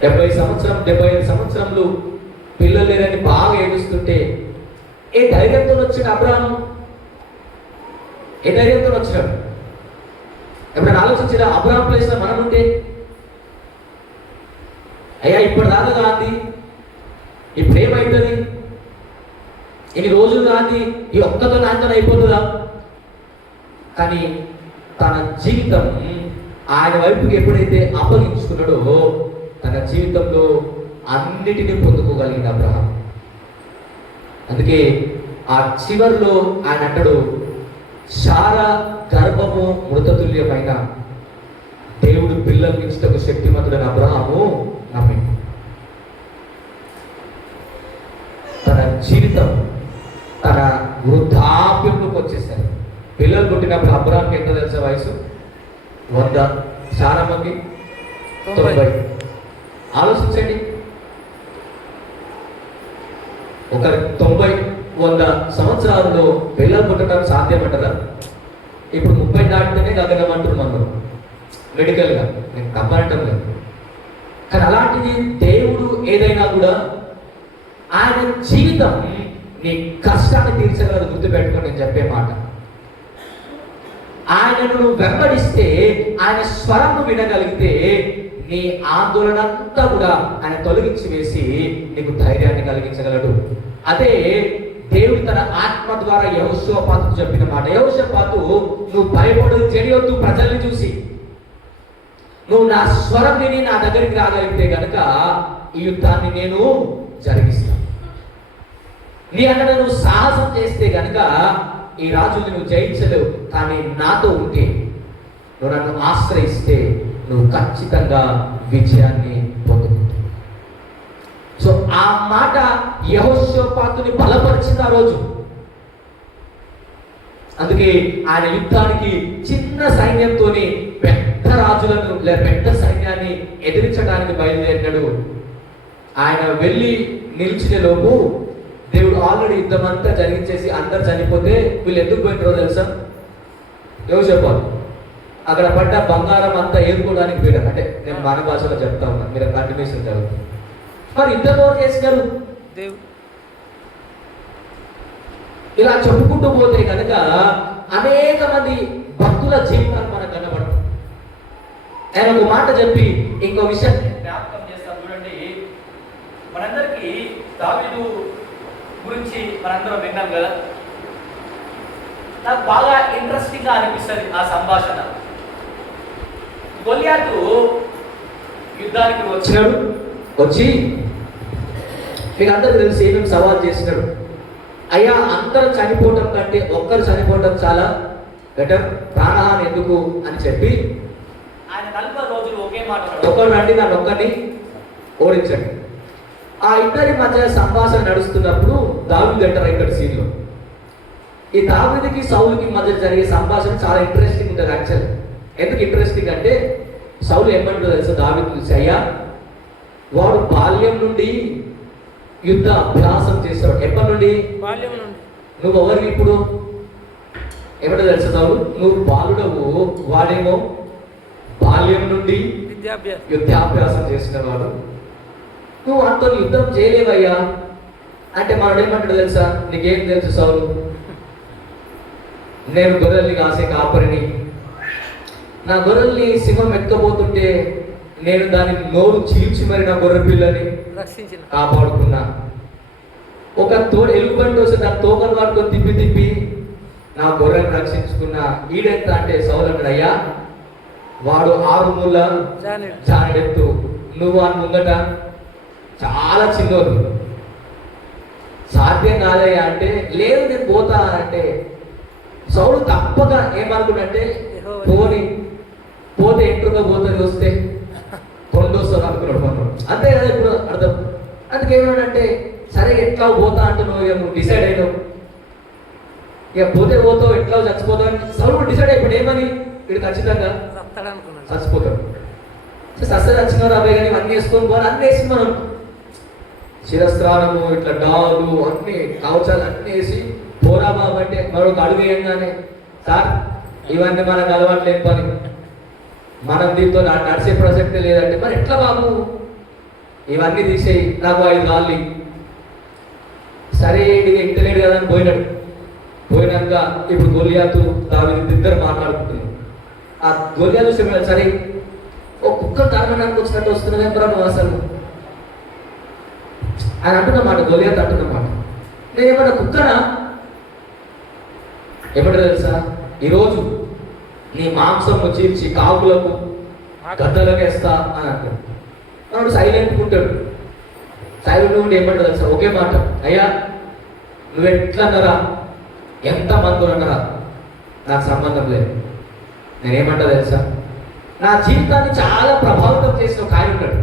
75 సంవత్సరంలో పిల్లలు లేరని బాగా ఏడుస్తుంటే ఏ ధైర్యంతో వచ్చాడు అబ్రాహాము? ఏ ధైర్యంతో వచ్చాడు? ఎప్పుడైనా ఆలోచించారా? అబ్రాహాం ప్లేస్ లో మనం ఉంటే, అయ్యా ఇప్పుడు దాకా కాంది, ఇప్పుడు ఏమవుతుంది, ఇన్ని రోజులు కాంది, ఈ ఒక్కతో నాతో అయిపోతుందా? కానీ తన జీవితం ఆయన వైపుకి ఎప్పుడైతే అప్పగించుకున్నాడో తన జీవితంలో అన్నిటినీ పొందుకోగలిగిన అబ్రహాం. అందుకే ఆ చివర్లో ఆయన అంటాడు, శారా గర్భము మృతతుల్యమైన దేవుడు పిల్లలు ఇచ్చటకు శక్తిమంతుడైన అబ్రహాము నమ్మి తన జీవితం తన వృద్ధాప్యంలోకి వచ్చేసారు. పిల్లలు పుట్టినప్పుడు అబ్రహాంకి ఎంత తెలుసా వయసు? 100. శారమ్మకి 90. ఆలోచించండి, ఒక 90-100 సంవత్సరాల్లో పిల్లలు పుట్టడం సాధ్యమంటారా? ఇప్పుడు 30 దాటితేనే గగనమంటున్నాం మనం మెడికల్గా, నేను తప్పనటం లేదు. కానీ అలాంటిది దేవుడు ఏదైనా కూడా ఆయన జీవితం నీ కష్టాన్ని తీర్చగలదు. గుర్తుపెట్టుకొని నేను చెప్పే మాట, ఆయనను నువ్వు వెంబడిస్తే, ఆయన స్వరము వినగలిగితే నీ ఆందోళన అంతా కూడా ఆయన తొలగించి వేసి నీకు ధైర్యాన్ని కలిగించగలడు. అదే దేవుడు తన ఆత్మ ద్వారా యెహోషాపాతుకు చెప్పిన మాట. యెహోషాపాతు, నువ్వు భయపడు, చెడియొద్దు ప్రజల్ని చూసి, నువ్వు నా స్వరం విని నా దగ్గరికి రాగలిగితే గనక ఈ యుద్ధాన్ని నేను జరిగిస్తాను. నీ అక్కడ నువ్వు సాహసం చేస్తే గనక ఈ రాజుని నువ్వు జయించలేవు. కానీ నాతో ఉంటే, నువ్వు నన్ను ఆశ్రయిస్తే నువ్వు ఖచ్చితంగా విజయాన్ని పొందుకుంటావు. సో ఆ మాట యెహోషాపాతుని బలపరిచిన రోజు. అందుకే ఆయన యుద్ధానికి చిన్న సైన్యంతోని పెద్ద రాజులను పెద్ద సైన్యాన్ని ఎదిరించడానికి బయలుదేరినాడు. ఆయన వెళ్ళి నిలిచిన లోపు దేవుడు ఆల్రెడీ యుద్ధం అంతా జరిగించేసి అందరు చనిపోతే వీళ్ళు ఎందుకు పోయినారో తెలుసా? యెహోషాపాతు అక్కడ పడ్డ బంగారం అంతా ఏరుకోవడానికి పోయారు. అంటే నేను మన భాషలో చెప్తా ఉన్నా, మీరు కంటిన్యూషన్ చదువు. మరి యుద్ధం ఎవరు చేసినారు? ఇలా చెప్పుకుంటూ పోతే కనుక అనేక మంది భక్తుల జీవితాలు మనకు కనబడతాయి. ఆయన ఒక మాట చెప్పి ఇంకో విషయం జ్ఞాపకం చేస్తాను చూడండి. మనందరికీ దావీదు గురించి మనందరం విన్నాం కదా. నాకు బాగా ఇంట్రెస్టింగ్ గా అనిపిస్తుంది ఆ సంభాషణ. గొల్యాతు యుద్ధానికి వచ్చినాడు. వచ్చి మీకు అందరికీ తెలిసి ఏమేమి సవాల్ చేసినాడు. అయ్యా, అందరూ చనిపోవటం కంటే ఒక్కరు చనిపోవటం చాలా బెటర్, ప్రాణహాని ఎందుకు అని చెప్పి ఆయన 40 రోజులు ఒకే మాట, ఒకరు రండి నన్ను ఒక్కరిని ఓడించండి. ఆ ఇద్దరి మధ్య సంభాషణ నడుస్తున్నప్పుడు దావీదు ఎంటర్ ఇక్కడ సీన్లో. ఈ దావీదుకి సౌలుకి మధ్య జరిగే సంభాషణ చాలా ఇంట్రెస్టింగ్ ఉంటుంది. యాక్చువల్ ఎందుకు ఇంట్రెస్టింగ్ అంటే, సౌలు ఏమంటుందో తెలుసా దావీదు చూసి, అయ్యా వాడు బాల్యం నుండి యుద్ధ అభ్యాసం చేస్తాడు. ఎప్పటి నుండి? బాల్యం నుండి. నువ్వు ఎవరికి ఇప్పుడు ఏమంటో తెలుసా సౌలు? నువ్వు బాలుడవు, వాడేమో బాల్యం నుండి యుద్ధాభ్యాసం చేసిన వాడు. నువ్వు అంత యుద్ధం చేయలేవయ్యా అంటే మనడు ఏమంటాడు తెలుసా? నీకేం తెలుసు సౌలు? నేను గొర్రెల్ని కాసే కాపరిని. నా గొర్రెల్ని సింహం ఎక్కబోతుంటే నేను దాని నోరు చీల్చి మరి నా గొర్రె పిల్లని కాపాడుకున్నా. ఒక ఎలుగుబంటి వస్తే దాని తోకలు వాడుకొని తిప్పి తిప్పి నా గొర్రెను రక్షించుకున్నా. ఈడెంత అంటే సౌలు అన్నాడు, అయ్యా వాడు 6 మూల జానెత్తు, నువ్వు అని ముందట చాలా చిన్నోడు, సాధ్యం కాదయ్యా అంటే, లేదు నేను పోతా అంటే సౌలు తప్పక ఏమనుకుంటే, పోతే ఎంట్రుగా పోతుంది, వస్తే కొండొస్తారు అనుకున్నాడు మనం. అంతే కదా ఇప్పుడు అర్థం. అందుకేమన్నాడంటే, సరే ఎట్లా పోతా అంటే నువ్వు డిసైడ్ అయినావు, ఇక పోతే పోతావు, ఎట్లా చచ్చిపోతావు అని సౌలు డిసైడ్ అయిపోయాడు. ఏమని? వీడు ఖచ్చితంగా చచ్చిపోతాడు. సస్య చచ్చినారు అవే కానీ అన్నీ వేసుకొని పోవాలి, అన్నీ వేసి మనం శిరస్త్రాలము ఇట్లా డాలు అన్ని కవచాలు అన్నీ వేసి పోరా బాబు అంటే మరొక అడుగు వేయంగానే, సార్ ఇవన్నీ మనకు అలవాట్లేదు పని, మనం దీంతో నడిచే ప్రసక్తే లేదంటే, మరి ఎట్లా బాబు ఇవన్నీ తీసేయి, నాకు 5 రాళ్ళు. సరే ఇది ఇంటలేడు కదా అని పోయినాడు. పోయినాక ఇప్పుడు గొల్యాతు దావీదు ఇద్దరు మాట్లాడుకుంటున్నారు. ఆ గొల్యాతు చెప్పాడు, సరే ఓ కుక్క తరగడానికి వచ్చినట్టు వస్తున్నది కదా నువ్వు అసలు ఆయన అంటున్నమాట. గొల్యాతు అంటున్నమాట, నేను ఏమన్నా కుక్కనా? ఏమంటారు తెలుసా? ఈరోజు నీ మాంసము చీల్చి కాకులకు గద్దలకు వేస్తా అని అంటాడు. వాడు సైలెంట్గా ఉంటాడు. సైలెంట్గా ఉండి ఏమంటాడు తెలుసా? ఒకే మాట, అయ్యా నువ్వు ఎట్లా అన్నారా, ఎంతమంది అన్నారా, నాకు సంబంధం లేదు. నేనేమంటా తెలుసా, నా జీవితాన్ని చాలా ప్రభావితం చేసిన ఒక ఆయన ఉంటాడు.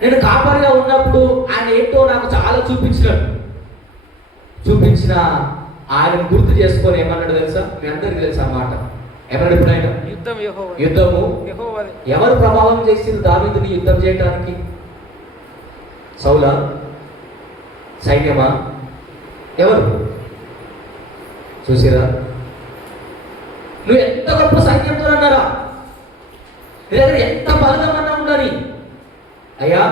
నేను కాపరిగా ఉన్నప్పుడు ఆయన ఏంటో నాకు చాలా చూపించిన ఆయన గుర్తు చేసుకొని ఏమన్నాడు తెలుసా? మీ అందరికీ తెలుసా మాట ఏమన్నాడు? ఎప్పుడైనా యుద్ధము ఎవరు ప్రభావం చేసింది దావీదుని యుద్ధం చేయడానికి? సౌలా? సైన్యమా? ఎవరు? చూసిరా, నువ్వు ఎంత గొప్ప సైన్యంతో అన్నారా, నీ దగ్గర ఎంత బలగం అన్నా ఉండని, అయ్యా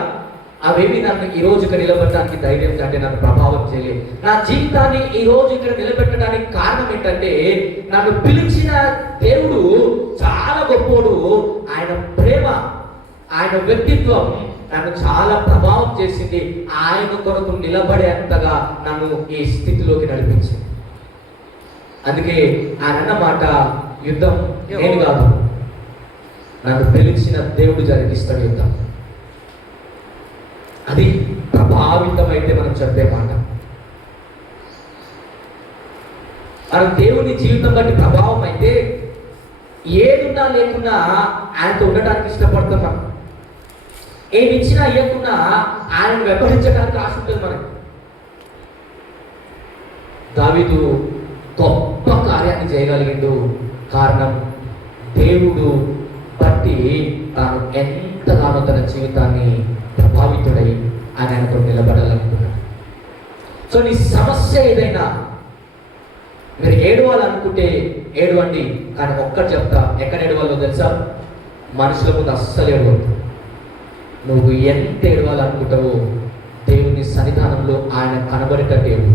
అవేమి నన్ను ఈ రోజు ఇక్కడ నిలబెట్టడానికి ధైర్యం కంటే నన్ను ప్రభావం చేయలేదు. నా జీవితాన్ని ఈ రోజు ఇక్కడ నిలబెట్టడానికి కారణం ఏంటంటే నన్ను పిలిచిన దేవుడు చాలా గొప్పోడు. ఆయన ప్రేమ, ఆయన వ్యక్తిత్వం నన్ను చాలా ప్రభావం చేసింది. ఆయన కొరకు నిలబడేంతగా నన్ను ఈ స్థితిలోకి నడిపించింది. అందుకే ఆయన అన్నమాట, యుద్ధం నేను కాదు, నన్ను పిలిచిన దేవుడు జరిగిస్తాడు యుద్ధం. అది ప్రభావితమైతే మనం చెప్పే మాట. మనం దేవుని జీవితం బట్టి ప్రభావం అయితే ఏదున్నా లేకున్నా ఆయనతో ఉండటానికి ఇష్టపడతాం. మనం ఏమి ఇచ్చినా ఇవ్వకున్నా ఆయన వెంబడించడానికి ఆశ ఉంటుంది మనకి. దావీదు గొప్ప కార్యాన్ని చేయగలిగిండు. కారణం దేవుడు బట్టి తాను ఎంతగానో తన జీవితాన్ని ప్రభావితుడై ఆయనతో నిలబడాలనుకున్నాడు. సో నీ సమస్య ఏదైనా మీరు ఏడవాలనుకుంటే ఏడవండి, కానీ ఒక్కటి చెప్తా, ఎక్కడ ఏడవాలో తెలుసా? మనుషుల ముందు అస్సలు ఏడవద్దు. నువ్వు ఎంత ఏడవాలనుకుంటావో దేవుని సన్నిధానంలో ఆయన కనబడేట దేవుడు,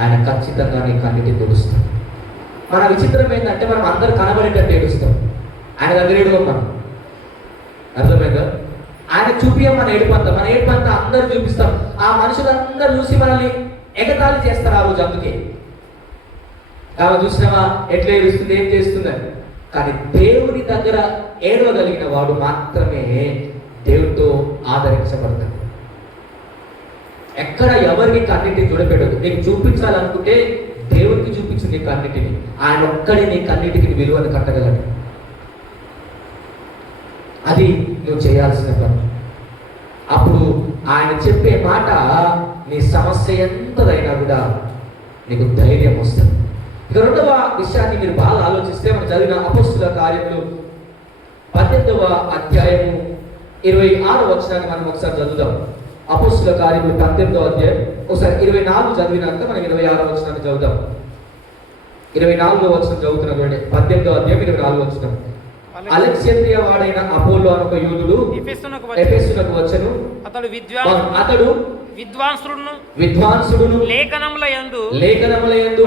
ఆయన ఖచ్చితంగా నీ కన్నిటిని తుడుస్తాడు. మన విచిత్రం ఏంటంటే మనం అందరు కనబడేటట్టు ఏడుస్తాం, ఆయన దగ్గర ఏడువం మనం. అర్థమైందా? ఆయన చూపియం మన ఏడుపంతా, మన ఏడుపంతా అందరు చూపిస్తాం. ఆ మనుషులందరూ చూసి మనల్ని ఎగతాళి చేస్తారు ఆ రోజు. అందుకే ఆమె చూసినావా ఎట్లా ఏడుస్తుంది, ఏం చేస్తుందని. కానీ దేవుని దగ్గర ఏడవగలిగిన వాడు మాత్రమే దేవుడితో ఆదరించబడతాడు. ఎక్కడ ఎవరికి కన్నిటిని చూడపెట్టదు. నీకు చూపించాలనుకుంటే దేవుడికి చూపించు నీ కన్నిటిని. ఆయన ఒక్కడే నీ కన్నిటికి విలువను కట్టగలడు. అది నువ్వు చేయాల్సిన పని. అప్పుడు ఆయన చెప్పే మాట నీ సమస్య ఎంతదైనా కూడా నీకు ధైర్యం వస్తుంది. ఇక రెండవ విషయాన్ని మీరు బాగా ఆలోచిస్తే, మనం చదివిన అపోస్తుల కార్యములు 18వ అధ్యాయము 26వ వచనాన్ని మనం ఒకసారి చదువుదాం. అపోస్తుల కార్యములు 18వ అధ్యాయం ఒకసారి 24 చదివినాక మనం 26వ వచనాన్ని చదువుదాం. 24వ వచనం చదువుతున్నాం చూడండి. 18వ అధ్యాయం 24వ వచనం. అలెగ్జాంద్రియా వాడైన అపోలో అనే ఒక యూదుడు ఎఫెసునకు వచ్చెను. అతడు విద్వాంసుడును లేఖనముల యందు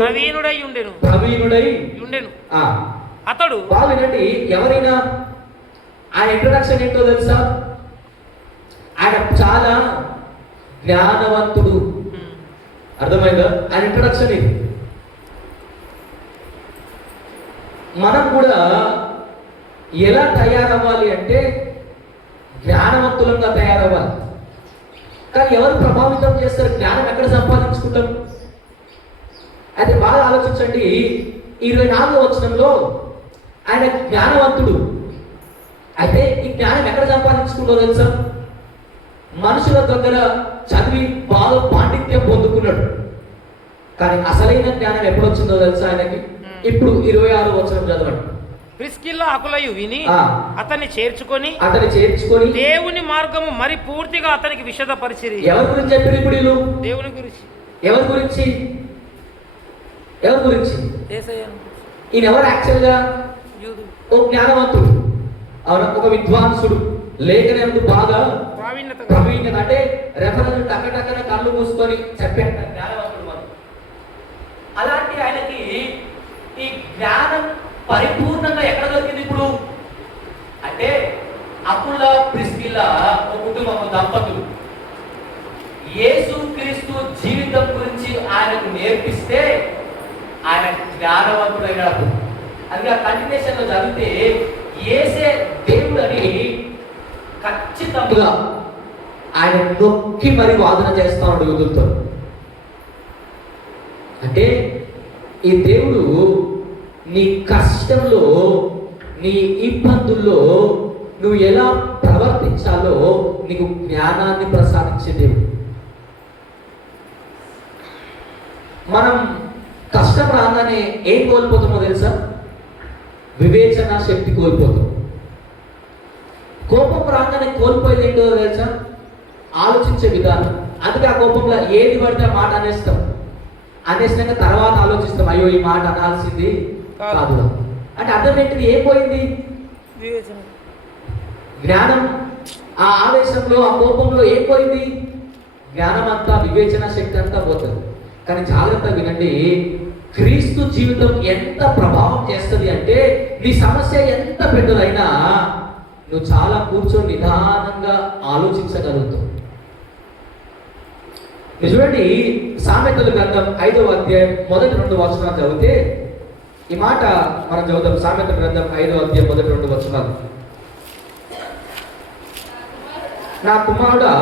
ప్రవీణుడై ఉండెను. అతడు బాగుందండి. ఎవరైనా ఆయన ఇంట్రడక్షన్ ఏంటో తెలుసా? ఆయన చాలా జ్ఞానవంతుడు. అర్థమైందా? ఆయన ఇంట్రడక్షన్ ఇది. మనం కూడా ఎలా తయారవ్వాలి అంటే జ్ఞానవంతులంగా తయారవ్వాలి. కానీ ఎవరు ప్రభావితం చేస్తారు? జ్ఞానం ఎక్కడ సంపాదించుకుంటాం? అయితే బాగా ఆలోచించండి. 24వ వచనంలో ఆయన జ్ఞానవంతుడు. అయితే ఈ జ్ఞానం ఎక్కడ సంపాదించుకుంటో తెలుసా? మనుషుల దగ్గర చదివి బాగా పాండిత్యం పొందుకున్నాడు. కానీ అసలైన జ్ఞానం ఎప్పుడు వచ్చిందో తెలుసా ఆయనకి? ఇప్పుడు 26వ వచనం చదవండి. ప్రిస్కిల్లా అకులయు విని అతన్ని చేర్చుకొని దేవుని మార్గము మరి పూర్తిగా అతనికి విశదపరిచిరి. ఎవరి గురించి చెప్పారు ఇప్పుడు వీళ్ళు? దేవుని గురించి. ఎవరి గురించి? ఈయన ఎవరు యాక్చువల్గా? ఓ జ్ఞానవంతుడు, అవును, ఒక విద్వాంసుడు, లేఖనందు బాగా ప్రవీణ్యత. అంటే రెఫరెన్స్ టక్కటక్కన కళ్ళు మూసుకొని చెప్పాడు జ్ఞానవంతుడు మనం. అలాంటి ఆయనకి ఈ జ్ఞానం పరిపూర్ణంగా ఎక్కడ దొరికింది ఇప్పుడు అంటే? అకుల ప్రిస్కిల్లా ఒక కుటుంబం, దంపతులు యేసు క్రీస్తు జీవితం గురించి ఆయనకు నేర్పిస్తే ఆయన జ్ఞానవంతుడైనాడు. అందుకే ఆ కంటిన్యూషన్ లో చదివితే యేసే దేవుడు అని ఖచ్చితంగా ఆయన నొక్కి మరి వాదన చేస్తా ఉన్నాడు యూదులతో. అంటే ఈ దేవుడు నీ కష్టంలో, నీ ఇబ్బందుల్లో నువ్వు ఎలా ప్రవర్తించాలో నీకు జ్ఞానాన్ని ప్రసాదించే దేవుడు. మనం కష్టం రాగానే ఏం కోల్పోతామో తెలుసా? వివేచన శక్తి కోల్పోతాం. కోపం రాగానే కోల్పోయేది ఏంటో తెలుసా? ఆలోచించే విధానం. అందుకే ఆ కోపంలో ఏది పడితే ఆ మాట అనేస్తాం. అనేసినాక తర్వాత ఆలోచిస్తాం, అయ్యో ఈ మాట అనాల్సింది కాదు. అంటే అర్థం ఏంటిది? ఏం పోయింది? జ్ఞానం. ఆ ఆవేశంలో, ఆ కోపంలో ఏం పోయింది? జ్ఞానం అంతా, వివేచన శక్తి అంతా పోతుంది. కానీ జాగ్రత్తగా వినండి, క్రీస్తు జీవితం ఎంత ప్రభావం చేస్తుంది అంటే, నీ సమస్య ఎంత పెద్దదైనా నువ్వు చాలా కూర్చొని నిదానంగా ఆలోచించగలుగుతావు. చూడండి, సామెతల గ్రంథం 5వ అధ్యాయం మొదటి 2 వచనాలు చదివితే ఈ మాట మనం చదువుతాం. సామెతల గ్రంథం 5వ అధ్యాయం మొదటి 2 వచనాలు. నా కుమారుడా,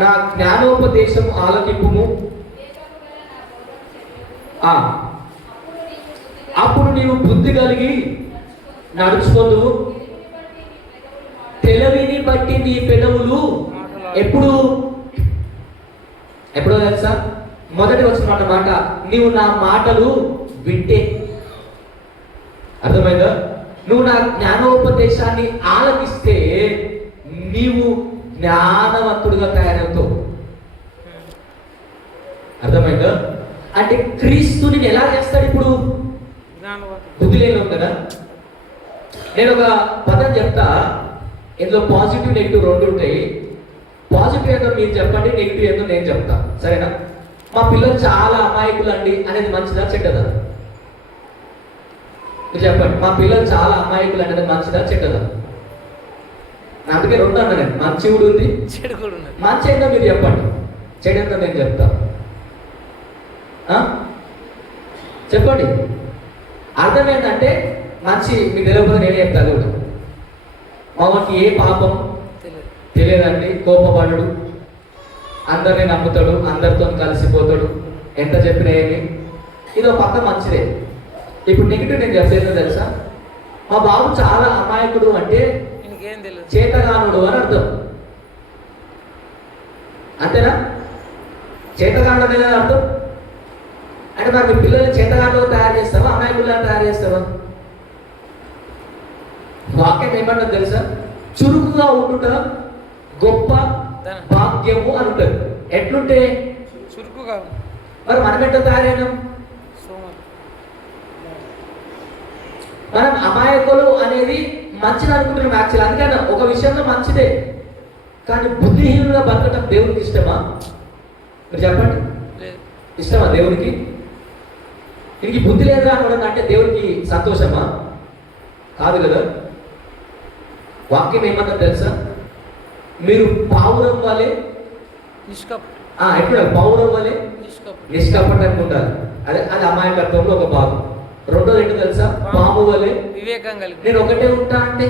నా జ్ఞానోపదేశం ఆలకింపుము, అప్పుడు నీవు బుద్ధి కలిగి నడుచుకోదు. తెలివిని బట్టి నీ పెదవులు ఎప్పుడో తెలుసా? మొదటి వచ్చిన మాట, నీవు నా మాటలు వింటే. అర్థమైందా? నువ్వు నా జ్ఞానోపదేశాన్ని ఆలకిస్తే నీవు జ్ఞానవంతుడుగా తయారవుతావు. అర్థమైందా? అంటే క్రీస్తుని ఎలా చేస్తాడు? ఇప్పుడు బుద్ధి లేని కదా. నేను ఒక పదం చెప్తా, ఇందులో పాజిటివ్ నెగిటివ్ 2 ఉంటాయి. పాజిటివ్ ఏందో మీరు చెప్పండి, నెగిటివ్ ఏందో నేను చెప్తా, సరేనా? మా పిల్లలు చాలా అమాయకులు అండి అనేది మంచిదా చెడ్డదా? మీరు చెప్పండి. మా పిల్లలు చాలా అమాయకులు అనేది మంచిదా చెడ్డదా? అందుకే 2 అన్నా నేను. మంచి కూడా ఉంది, చెడు కూడా ఉంది. మంచి ఏందో మీరు చెప్పండి, చెడు ఏందో నేను చెప్తా. చెప్పండి. అర్థం ఏంటంటే, మంచి మీకు తెలియకపోతే నేనే చెప్తాను కూడా. మామూలుకి ఏ పాపం తెలియదండి, కోపపడు, అందరినీ నమ్ముతాడు, అందరితో కలిసిపోతాడు, ఎంత చెప్పినా ఏమి. ఇది ఒక పక్క మంచిదే. ఇప్పుడు నెగిటివ్ నేను చెప్పేదో తెలుసా? మా బాబు చాలా అమాయకుడు అంటే చేతగానుడు అని అర్థం. అంతేనా? చేతగానుడు అనేది అర్థం. అంటే మరి మీ పిల్లల్ని చేతగానులుగా తయారు చేస్తావా, అమాయకులుగా తయారు చేస్తావా? వాక్యం ఏమంటుంది తెలుసా? చురుకుగా ఉండుట గొప్ప భాగ్యము అని ఉంటుంది. ఎట్లుంటే చురుకుగా. మరి మనం ఎట్లా తయారైనాం? మనం అమాయకులు అనేది మంచిది అనుకుంటున్నాం యాక్చువల్. అందుకని ఒక విషయంలో మంచిదే, కానీ బుద్ధిహీనులుగా బతకటం దేవునికి ఇష్టమా? మీరు చెప్పండి, ఇష్టమా దేవునికి? దీనికి బుద్ధి లేదా అనడం అంటే దేవునికి సంతోషమా? కాదు కదా. వాక్యం ఏమన్నా తెలుసా? మీరు పావురం వలె ఎట్లా పావురం వలె నిష్కపటంగా ఉండాలి. అది అమాయకత్వంలో ఒక భాగం. 2వ ఏంటో తెలుసా? పాము వలె వివేకం కలిగి. నేను ఒకటే ఉంటా అంటే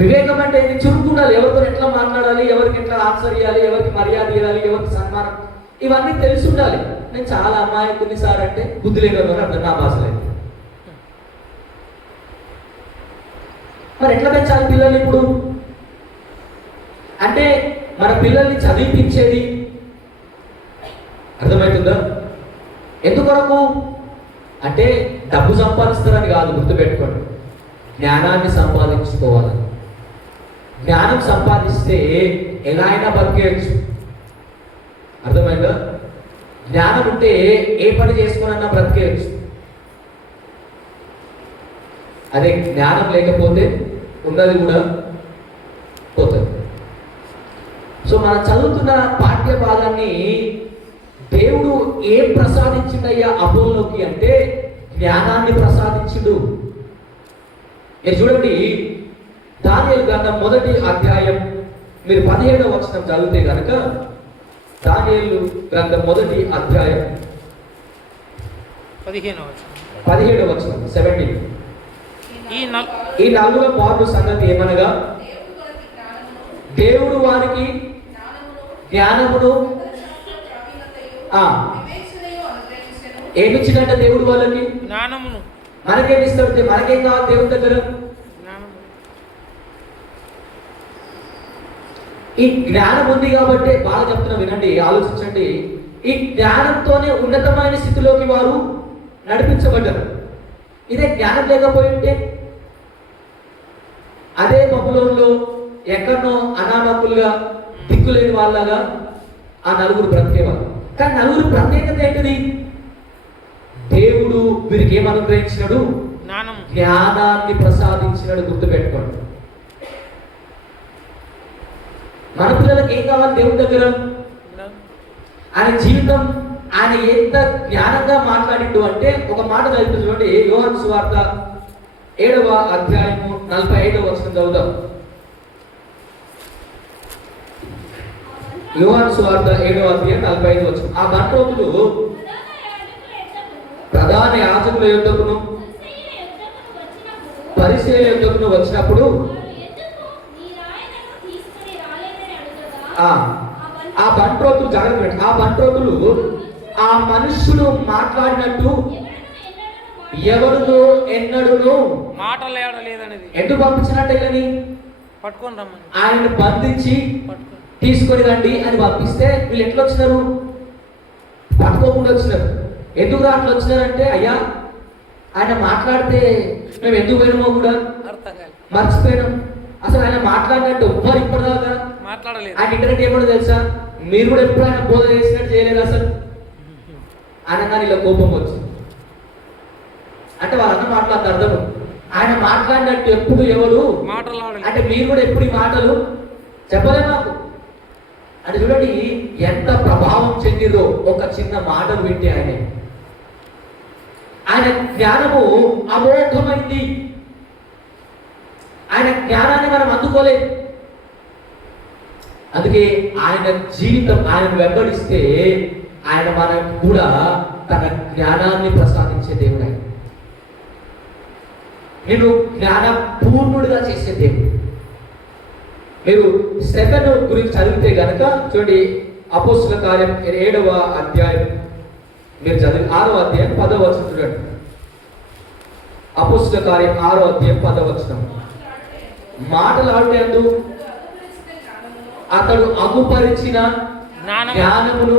వివేకం అంటే చురుకు ఉండాలి. ఎవరితో ఎట్లా మాట్లాడాలి, ఎవరికి ఎట్లా ఆన్సర్ ఇవ్వాలి, ఎవరికి మర్యాద ఇవ్వాలి, ఎవరికి సన్మానం, ఇవన్నీ తెలిసి ఉండాలి. నేను చాలా అమాయకుని సార్ అంటే బుద్ధి లేదు అని అర్థం నా భాషలో. మరి ఎట్లా పెంచాలి పిల్లల్ని ఇప్పుడు? అంటే మన పిల్లల్ని చదివించేది అర్థమవుతుందా? ఎందుకొరకు అంటే డబ్బు సంపాదిస్తారని కాదు, గుర్తుపెట్టుకోండి. జ్ఞానాన్ని సంపాదించుకోవాలి. జ్ఞానం సంపాదిస్తే ఎలా అయినా బతికేయచ్చు. అర్థమైందా? జ్ఞానం ఉంటే ఏ పని చేసుకున్నా బ్రతికేయచ్చు. అదే జ్ఞానం లేకపోతే ఉన్నది కూడా పోతుంది. సో మనం చదువుతున్న పాఠ్య భాగాన్ని దేవుడు ఏం ప్రసాదించిందయ్యా అపోలోకి అంటే జ్ఞానాన్ని ప్రసాదించిండు. మీరు చూడండి, దానియేలు గ్రంథం 1వ అధ్యాయం మీరు 17వ వచనం చదివితే కనుక, దానియేలు గ్రంథం 1వ అధ్యాయం 17వ వచనం 17వ వచనం 17. ఈ 4వ పాటు సంగతి ఏమనగా, దేవుడు వారికి జ్ఞానమును ఏమిచ్చినట్ట దేవుడు వాళ్ళకి జ్ఞానమును. మనకేమి ఇస్తాడు? మనకేం కావాలి దేవుడి దగ్గర? ఈ జ్ఞానం ఉంది కాబట్టి బాగా చెప్తున్నా వినండి, ఆలోచించండి. ఈ జ్ఞానంతోనే ఉన్నతమైన స్థితిలోకి వారు నడిపించబడ్డారు. ఇదే జ్ఞానం లేకపోయి ఉంటే అదే బబులోనులో ఎక్కడనో అనామకులుగా దిక్కులేని వాళ్ళగా ఆ 4 బ్రతికేవారు. కానీ 4 ప్రత్యేకత ఏంటిది? దేవుడు వీరికి ఏం అనుగ్రహించినాడు? జ్ఞానాన్ని ప్రసాదించినాడు. గుర్తుపెట్టుకోండి. మన పిల్లలకి ఏం కావాలి దేవుడి దగ్గర? ఆయన జీవితం, ఆయన ఎంత జ్ఞానంగా మాట్లాడిండు అంటే ఒక మాట చదువుతూ చూడండి. యోహాను సువార్త 7వ అధ్యాయము 45వ వచనం చదువుదాం. యోహాను సువార్త 7వ అధ్యాయం 45వ వచనం. ఆ బంట్రోతులు ప్రధాన యాజకుల యొద్దకును పరిసయ్యుల యొద్దకును వచ్చినప్పుడు ఆ బంట్రోతులు జరగదు. ఆ బంట్రోతులు ఆ మనుషులు మాట్లాడినట్టు ఎవరు ఎన్నడూ మాట్లాడలేదనేది ఎందుకు పంపించినట్టు వీళ్ళని పట్టుకొని రమ్మని, ఆయన బంధించి తీసుకొని రండి అని పంపిస్తే వీళ్ళు ఎట్లా వచ్చినారు? పట్టుకోకుండా వచ్చినారు. ఎందుకు అట్లా వచ్చినారంటే, అయ్యా ఆయన మాట్లాడితే మేము ఎందుకు పోయినామో కూడా మర్చిపోయినాం. అసలు ఆయన మాట్లాడినట్టు ఎవ్వరు ఇప్పటిదాకా మాట్లాడలేదు. ఆయన ఇంటర్నెట్ ఏమో తెలుసా? మీరు కూడా ఎప్పుడు ఆయన బోధ చేసినట్టు చేయలేదు అసలు అనగానే ఇలా కోపం వచ్చింది. అంటే వాళ్ళన్న మాట్లాడిన అర్థము, ఆయన మాట్లాడినట్టు ఎప్పుడు ఎవరు అంటే మీరు కూడా ఎప్పుడు ఈ మాటలు చెప్పలే మాకు అంటే. చూడండి ఎంత ప్రభావం చెందిందో ఒక చిన్న మాటలు వింటే. ఆయన జ్ఞానము అమోఘమైంది. ఆయన జ్ఞానాన్ని మనం అందుకోలేదు. అందుకే ఆయన జీవితం, ఆయన వెంబడిస్తే ఆయన మనకు కూడా తన జ్ఞానాన్ని ప్రసాదించే దేవుడు. ఆయన నేను జ్ఞాన పూర్ణుడిగా చేసే దేవుడు. మీరు స్టెఫెను గురించి చదివితే గనక చూడండి, అపోస్తల కార్యం 7వ అధ్యాయం మీరు చదివి 6వ అధ్యాయం 10వ వచనం చూడండి. అపోస్తల కార్యం 6వ అధ్యాయం 10వ వచనం. మాటలాడేందు అతడు అగుపరిచిన జ్ఞానమును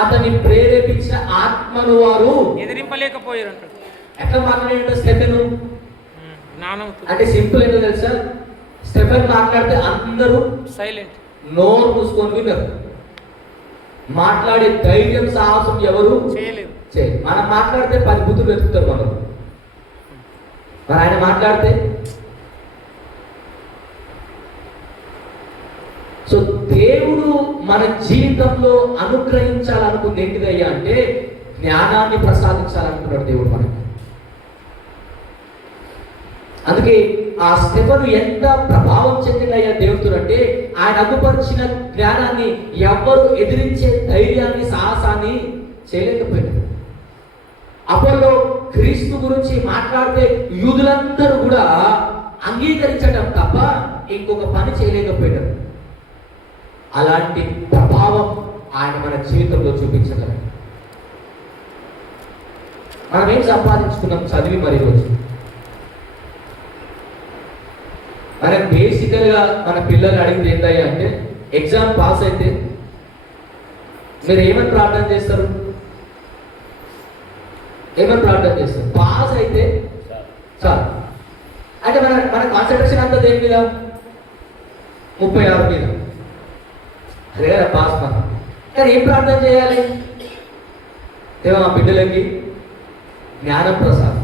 అతని ప్రేరేపించిన ఆత్మను వారు ఎదిరింపలేకపోయారు. ఎట్లా మాట్లాడాడు స్టెఫెను? అంటే సింపుల్ ఏంటో తెలుసా? స్టెఫెన్ మాట్లాడితే అందరూ సైలెంట్, నోరు మూసుకొని విన్నారు. మాట్లాడే ధైర్యం సాహసం ఎవరు చేయలేదు. మనం మాట్లాడితే 10 బుద్ధులు వెతుకుతారు మనం. మరి ఆయన మాట్లాడితే సో దేవుడు మన జీవితంలో అనుగ్రహించాలనుకుంది ఏంటిదయ్యా అంటే జ్ఞానాన్ని ప్రసాదించాలనుకున్నాడు దేవుడు మనకి. అందుకే ఆ స్టెఫెను ఎంత ప్రభావం చెందినయ్యా దేవుడు అంటే ఆయన అగుపరిచిన జ్ఞానాన్ని ఎవ్వరు ఎదిరించే ధైర్యాన్ని సాహసాన్ని చేయలేకపోయారు. అపోలో క్రీస్తు గురించి మాట్లాడితే యూదులందరూ కూడా అంగీకరించడం తప్ప ఇంకొక పని చేయలేకపోయారు. అలాంటి ప్రభావం ఆయన మన జీవితంలో చూపించగలరు. మనం ఏం సంపాదించుకున్నాం చదివి? మరి రోజు మనం బేసికల్గా మన పిల్లలు అడిగితే ఏంటయ్యా అంటే ఎగ్జామ్ పాస్ అయితే మీరు ఏమని ప్రార్థన చేస్తారు? ఏమని ప్రార్థన చేస్తారు? పాస్ అయితే చాలు. అంటే మన కాన్సన్ట్రేషన్ అంతా దేని మీద? 36 మీద. అదే కదా పాస్ మనం. కానీ ఏం ప్రార్థన చేయాలి? దేవా మా బిడ్డలకి జ్ఞానం ప్రసాదం.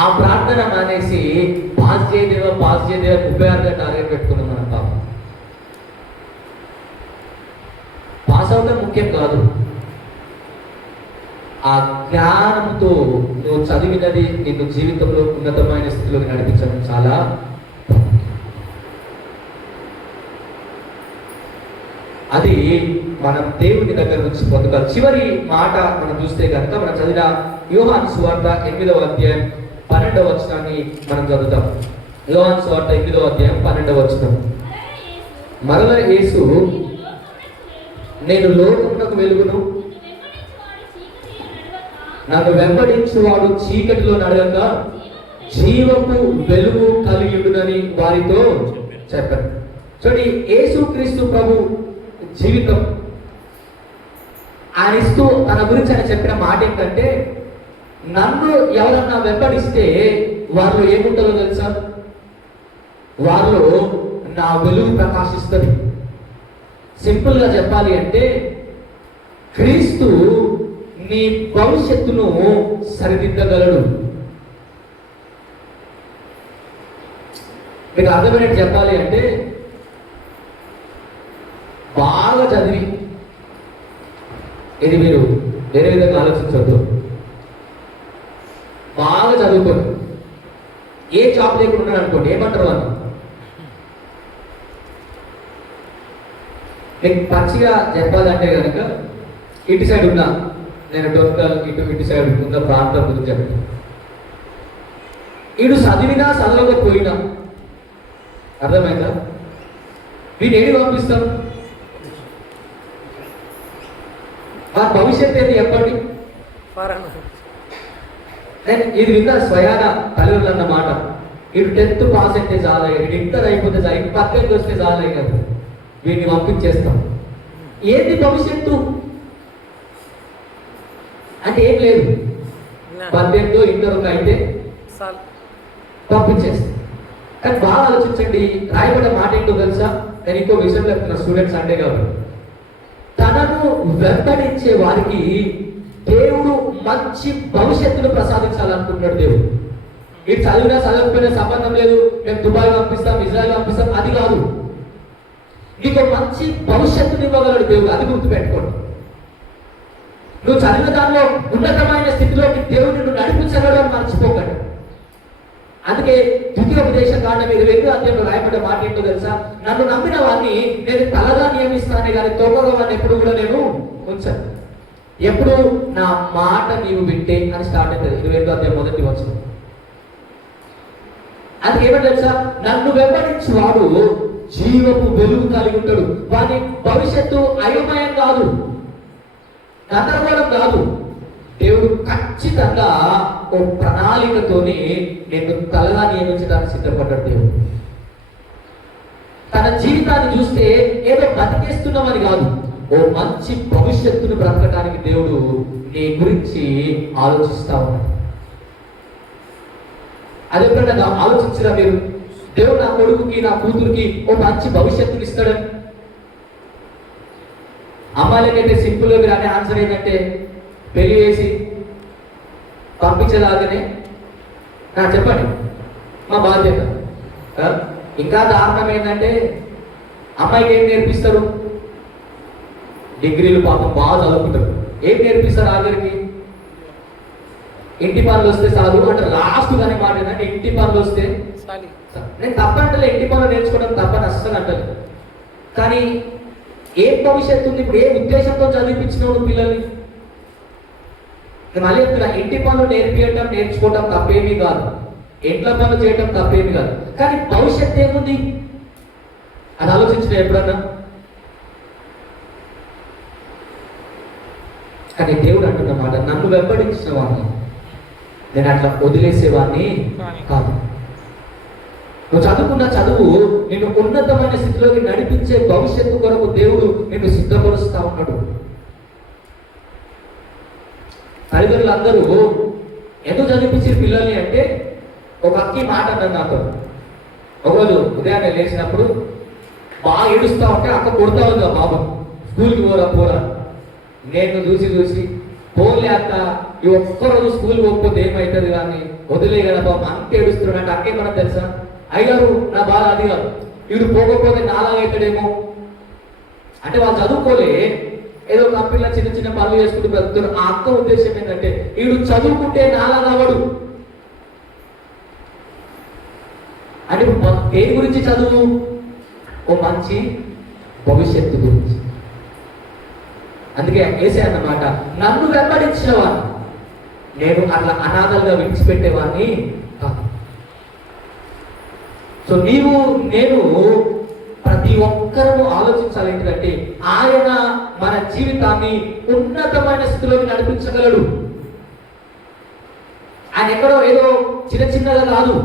ఆ ప్రార్థన మానేసి పాస్ చేయదేవా 36గా టార్గెట్ పెట్టుకున్నాం మనం. పాపం పాస్ అవడం ముఖ్యం కాదు. ఆ జ్ఞానంతో నువ్వు చదివినది నిన్ను జీవితంలో ఉన్నతమైన స్థితిలోకి నడిపించడం చాలా. అది మనం దేవుని దగ్గర నుంచి పొందుతాం. చివరి మాట మనం చూస్తే కనుక మనం చదివిన యోహాను సువార్త 8వ అధ్యాయం 12వ వచనాన్ని మనం చదువుతాం. యోహాను సువార్త 8వ అధ్యాయం 12వ వచనం. మరలా యేసు, నేను లోకమునకు వెలుగును, నన్ను వెంబడించువాడు చీకటిలో నడవక జీవపు వెలుగు కలిగియుడునని వారితో చెప్పారు. చూడండి, యేసుక్రీస్తు ప్రభు జీవితం ఆయన ఇస్తూ తన గురించి ఆయన చెప్పిన మాట ఏంటంటే, నన్ను ఎవరన్నా వెంబడిస్తే వారిలో ఏముంటుందో తెలుసా? వారిలో నా వెలుగు ప్రకాశిస్తుంది. సింపుల్ గా చెప్పాలి అంటే, క్రీస్తు నీ భవిష్యత్తును సరిదిద్దగలడు. మీకు అర్థమైనట్టు చెప్పాలి అంటే, బాగా చదివి, ఇది మీరు వేరే విధంగా ఆలోచించవద్దు, బాగా చదువుకోండి, ఏ జాబ్ లేకుండా అనుకోండి, ఏమంటారు అని మీకు పచ్చిగా చెప్పాలంటే కనుక, ఇటు సైడ్ ఉన్నా నేను టోటల్ ఇటు సైడ్ ఉన్న ప్రాంతం గురించి చెప్పండి. ఇటు చదివినా చదవకపోయినా, అర్థమైందా? వీడు ఏడు పంపిస్తాం, ఆ భవిష్యత్తు ఏంటి చెప్పండి. నేను ఇది విన్నా స్వయాన తల్లిదండ్రులు అన్నమాట. ఇటు 10th పాస్ అయితే చాలా, ఇటు ఇంటర్ అయిపోతే చాలా, ఇటు 18 వస్తే చాలా కదా, వీడిని పంపించేస్తాం. ఏంటి భవిష్యత్తు అంటే ఏం లేదు, 18 ఇంటర్ ఒక అయితే పంపించేస్తాం. కానీ బాగా ఆలోచించండి, రాయబడ్డ మాట ఏంటో తెలుసా? నేను ఇంకో విషయం చెప్తున్నా స్టూడెంట్స్ అంటే కాబట్టి, తనను వెంబడించే వారికి దేవుడు మంచి భవిష్యత్తును ప్రసాదించాలనుకుంటున్నాడు దేవుడు. మీరు చదివినా చదవకపోయినా సంబంధం లేదు, మేము దుబాయ్ పంపిస్తాం, ఇజ్రాయెల్ పంపిస్తాం, అది కాదు. నీకు మంచి భవిష్యత్తుని ఇవ్వగలడు దేవుడు, అది గుర్తుపెట్టుకోండి. నువ్వు చదివిన దానిలో ఉన్నతమైన స్థితిలోకి దేవుడు నిన్ను నడిపించగలడు అని మర్చిపోకండి. అందుకే ద్వితీయోపదేశకాండం 22వ అధ్యాయంలో రాయబడ్డ మాట ఏంటో తెలుసా? నన్ను నమ్మిన వారిని నేను తలగా నియమిస్తానే కానీ తోకగా వాడిని ఎప్పుడు కూడా నేను ఉంచాను. ఎప్పుడు నా మాట నీవు వింటే అని స్టార్ట్ అవుతుంది 22వ అధ్యాయం 1వ వచనం. అది ఏమంటే తెలుసా? నన్ను వెంబడించువాడు జీవపు వెలుగు కలిగి ఉంటాడు. వాని భవిష్యత్తు అయోమయం కాదు, గందరగోళం కాదు. దేవుడు ఖచ్చితంగా ఓ ప్రణాళికతోని నేను తలగా నియమించడానికి సిద్ధపడ్డాడు దేవుడు. తన జీవితాన్ని చూస్తే ఏదో బతికేస్తున్నామని కాదు, ఓ మంచి భవిష్యత్తును బ్రతకడానికి దేవుడు నీ గురించి ఆలోచిస్తా ఉన్నాడు. అది ఎప్పుడైనా ఆలోచించరా మీరు? దేవుడు నా కొడుకుకి నా కూతురికి ఓ మంచి భవిష్యత్తుని ఇస్తాడని. అమ్మాయిలకైతే సింపుల్గా మీరు అనే ఆన్సర్ ఏంటంటే, పెళ్లి చేసి పంపించేలాగానే చెప్పండి మా బాధ్యత. ఇంకా దారుణం ఏంటంటే, అమ్మాయికి ఏం నేర్పిస్తారు? డిగ్రీలు పాపం బాగా చదువుకుంటారు, ఏం నేర్పిస్తారు? ఆఖరికి ఇంటి పనులు వస్తే చాలు అంటే లాస్ట్ కానీ మాట ఏంటంటే, ఇంటి పనులు వస్తే. నేను తప్పంటలే, ఇంటి పనులు నేర్చుకోవడం తప్పని అస్సలు అంటలేదు. కానీ ఏం భవిష్యత్తు ఉంది? ఇప్పుడు ఏ ఉద్దేశంతో చదివించినావు పిల్లల్ని? మళ్ళీ చెప్తున్నా, ఇంటి పనులు నేర్చుకోవటం తప్పేమీ కాదు, ఇంట్లో పనులు చేయటం తప్పేమీ కాదు. కానీ భవిష్యత్తు ఏముంది అది ఆలోచించిన ఎప్పుడన్నా? కానీ దేవుడు అంటున్నమాట, నన్ను వెంబడించిన వాడిని నేను అట్లా వదిలేసేవాడిని కాదు. నువ్వు చదువుకున్న చదువు నిన్ను ఉన్నతమైన స్థితిలోకి నడిపించే భవిష్యత్తు కొరకు దేవుడు నిన్ను సిద్ధపరుస్తా ఉన్నాడు. తల్లిదండ్రులందరూ ఎందుకు చదివించారు పిల్లల్ని అంటే, ఒక అక్కి మాట అన్నాడు నాతో. ఒకరోజు ఉదయాన్నే లేచినప్పుడు బాగా ఏడుస్తా ఉంటే అక్క కొడతా ఉంది, బాబు స్కూల్కి పోరా. నేను చూసి పోలే అక్క, ఈ ఒక్కరోజు స్కూల్ పోకపోతే ఏమవుతుంది కానీ వదిలే కదా బాబు, అంత ఏడుస్తున్నాడు అంటే అక్కేమన్నా తెలుసా? అయ్యారు నా బాధ అది కాదు, వీడు పోకపోతే నాలాగా అవుతాడేమో అంటే. వాళ్ళు చదువుకోలే, ఏదో కంపెనీలో చిన్న చిన్న పనులు చేసుకుంటూ పెడుతున్నారు. ఆ అక్క ఉద్దేశం ఏంటంటే, వీడు చదువుకుంటే నాలాగా అవడు అంటే. దేని గురించి చదువు? ఓ మంచి భవిష్యత్తు గురించి. అందుకే యేసయ్య అన్నమాట, నన్ను వెంబడించిన వారు నేను అట్లా అనాథలుగా విడిచిపెట్టేవాడిని కాదు. సో నీవు నేను ప్రతి ఒక్కరూ ఆలోచించాలి ఏంటంటే ఆయన మన జీవితాన్ని ఉన్నతమైన స్థితిలోకి నడిపించగలడు. ఆయన ఎక్కడో ఏదో చిన్న చిన్నగా కాదు,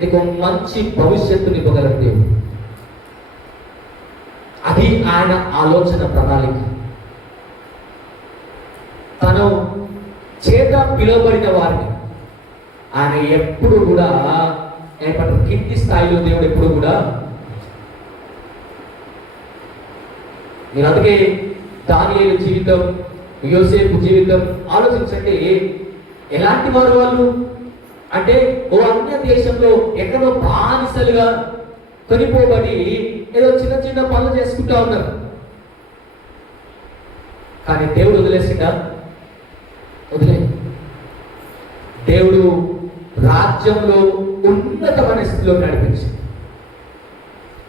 నీకు మంచి భవిష్యత్తుని ఇవ్వగలడు దేవుడు. అది ఆయన ఆలోచన ప్రణాళిక. తను చేత పిలువబడిన వారిని ఆయన ఎప్పుడు కూడా ఏమంటారు కింది స్థాయిలో దేవుడు ఎప్పుడు కూడా. మీరు అందుకే దానియేలు జీవితం, యోసేపు జీవితం ఆలోచించండి. ఎలాంటి వారు వాళ్ళు అంటే ఓ అన్య దేశంలో ఎక్కడో బానిసలుగా కొనిపోబడి ఏదో చిన్న చిన్న పనులు చేసుకుంటా ఉన్నారు. కానీ దేవుడు వదిలేసిండా? వదిలే. దేవుడు రాజ్యంలో ఉన్నతమైన స్థితిలో నడిపించి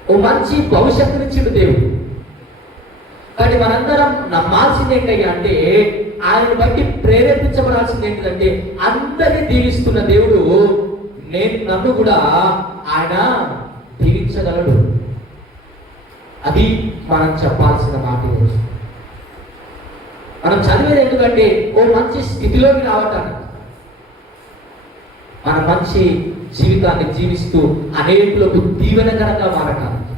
ఓ మంచి భవిష్యత్తునిచ్చిండు దేవుడు. కానీ మనందరం నమ్మాల్సింది ఏంటయ్యా అంటే, ఆయనను బట్టి ప్రేరేపించబడాల్సింది ఏంటంటే, అందరినీ దీవిస్తున్న దేవుడు నన్ను కూడా ఆయన దీవించగలడు. అది మనం చెప్పాల్సిన మాట. ఈరోజు మనం చదివేది ఎందుకంటే ఓ మంచి స్థితిలోకి రావటానికి, మన మంచి జీవితాన్ని జీవిస్తూ అనేకులకు దీవెనకరంగా మారటానికి.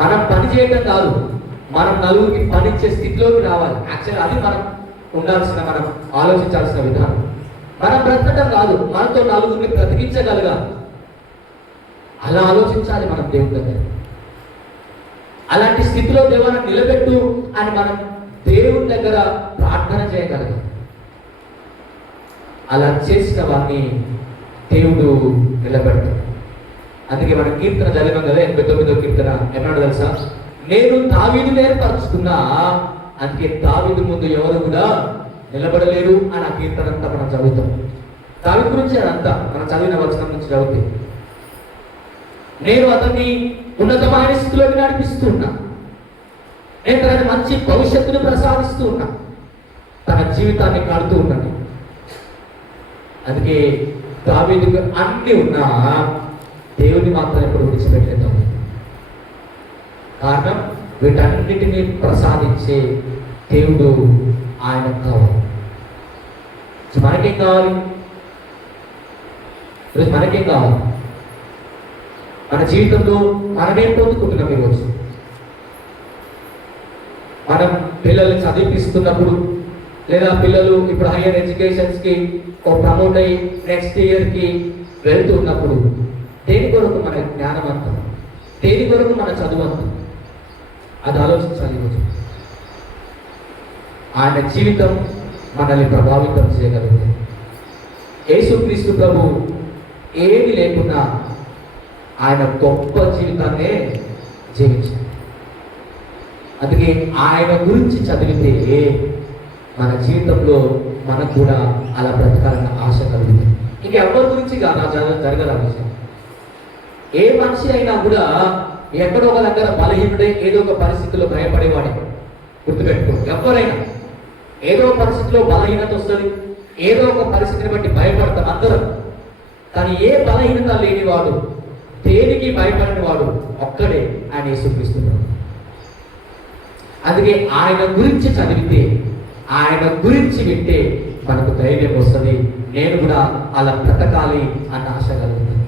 మనం పని చేయటం కాదు, మనం నలుగురికి పనిచ్చే స్థితిలోకి రావాలి. యాక్చువల్ అది మనం మనం ఆలోచించాల్సిన విధానం. మనం బ్రతకటం కాదు, మనతో నలుగురిని బ్రతికించగలగాలి. అలా ఆలోచించాలి మనం దేవుడి దగ్గర. అలాంటి స్థితిలో దేవుని నిలబెట్టు అని మనం దేవుడి దగ్గర ప్రార్థన చేయగలగాలి. అలా చేసిన వారిని దేవుడు నిలబెడతాడు. అందుకే మనం కీర్తన చదివాం కదా, 89వ కీర్తన ఏమన్నాడు తెలుసా? నేను దావీదును ఏర్పరచుకున్నా, అందుకే దావీదు ముందు ఎవరు కూడా నిలబడలేరు అని ఆ కీర్తన అంతా మనం చదువుతాం. దావీదు గురించి అదంతా మనం చదివిన వచనం నుంచి చదివితే, నేను అతన్ని ఉన్నతమైన స్థితిలోకి నడిపిస్తూ ఉన్నా, నేను తనని మంచి భవిష్యత్తును ప్రసాదిస్తూ ఉన్నా, తన జీవితాన్ని కడుతూ ఉన్నాను. అందుకే దావీదుకు అన్ని ఉన్నా దేవుని మాత్రం ఎప్పుడు విడిచిపెట్టలేదు. కారణం వీటన్నిటినీ ప్రసాదించే దేవుడు ఆయన కావాలి. మనకేం కావాలి? ఈరోజు మనకేం కావాలి? మన జీవితంలో మనమేం పొందుకుంటున్నాం? ఈరోజు మనం పిల్లల్ని చదివిపిస్తున్నప్పుడు, లేదా పిల్లలు ఇప్పుడు హైయర్ ఎడ్యుకేషన్స్కి ప్రమోట్ అయ్యి నెక్స్ట్ ఇయర్కి వెళ్తూ ఉన్నప్పుడు దేని కొరకు మన జ్ఞానం అంతా, దేని కొరకు మన చదువు అంతా, అది ఆలోచించాలి. ఈరోజు ఆయన జీవితం మనల్ని ప్రభావితం చేయగలుగుతుంది. యేసుక్రీస్తు ప్రభు ఏమి లేకున్నా ఆయన గొప్ప జీవితాన్నే జీవించారు. అందుకే ఆయన గురించి చదివితే మన జీవితంలో మనకు కూడా అలా బ్రతకాలన్న ఆశ కలుగుతుంది. ఇంకెవరి గురించి జరగదు విషయం. ఏ మనిషి అయినా కూడా ఎక్కడో ఒక దగ్గర బలహీనుడే, ఏదో ఒక పరిస్థితిలో భయపడేవాడే. గుర్తుపెట్టుకో, ఎవరైనా ఏదో పరిస్థితిలో బలహీనత వస్తుంది, ఏదో ఒక పరిస్థితిని బట్టి భయపడతాం అందరం. కానీ ఏ బలహీనత లేనివాడు, దేనికి భయపడిన వాడు ఒక్కడే ఆయన యేసుక్రీస్తున్నాడు. అందుకే ఆయన గురించి చదివితే, ఆయన గురించి వింటే మనకు ధైర్యం వస్తుంది. నేను కూడా అలా బ్రతకాలి అన్న ఆశ కలుగుతుంది.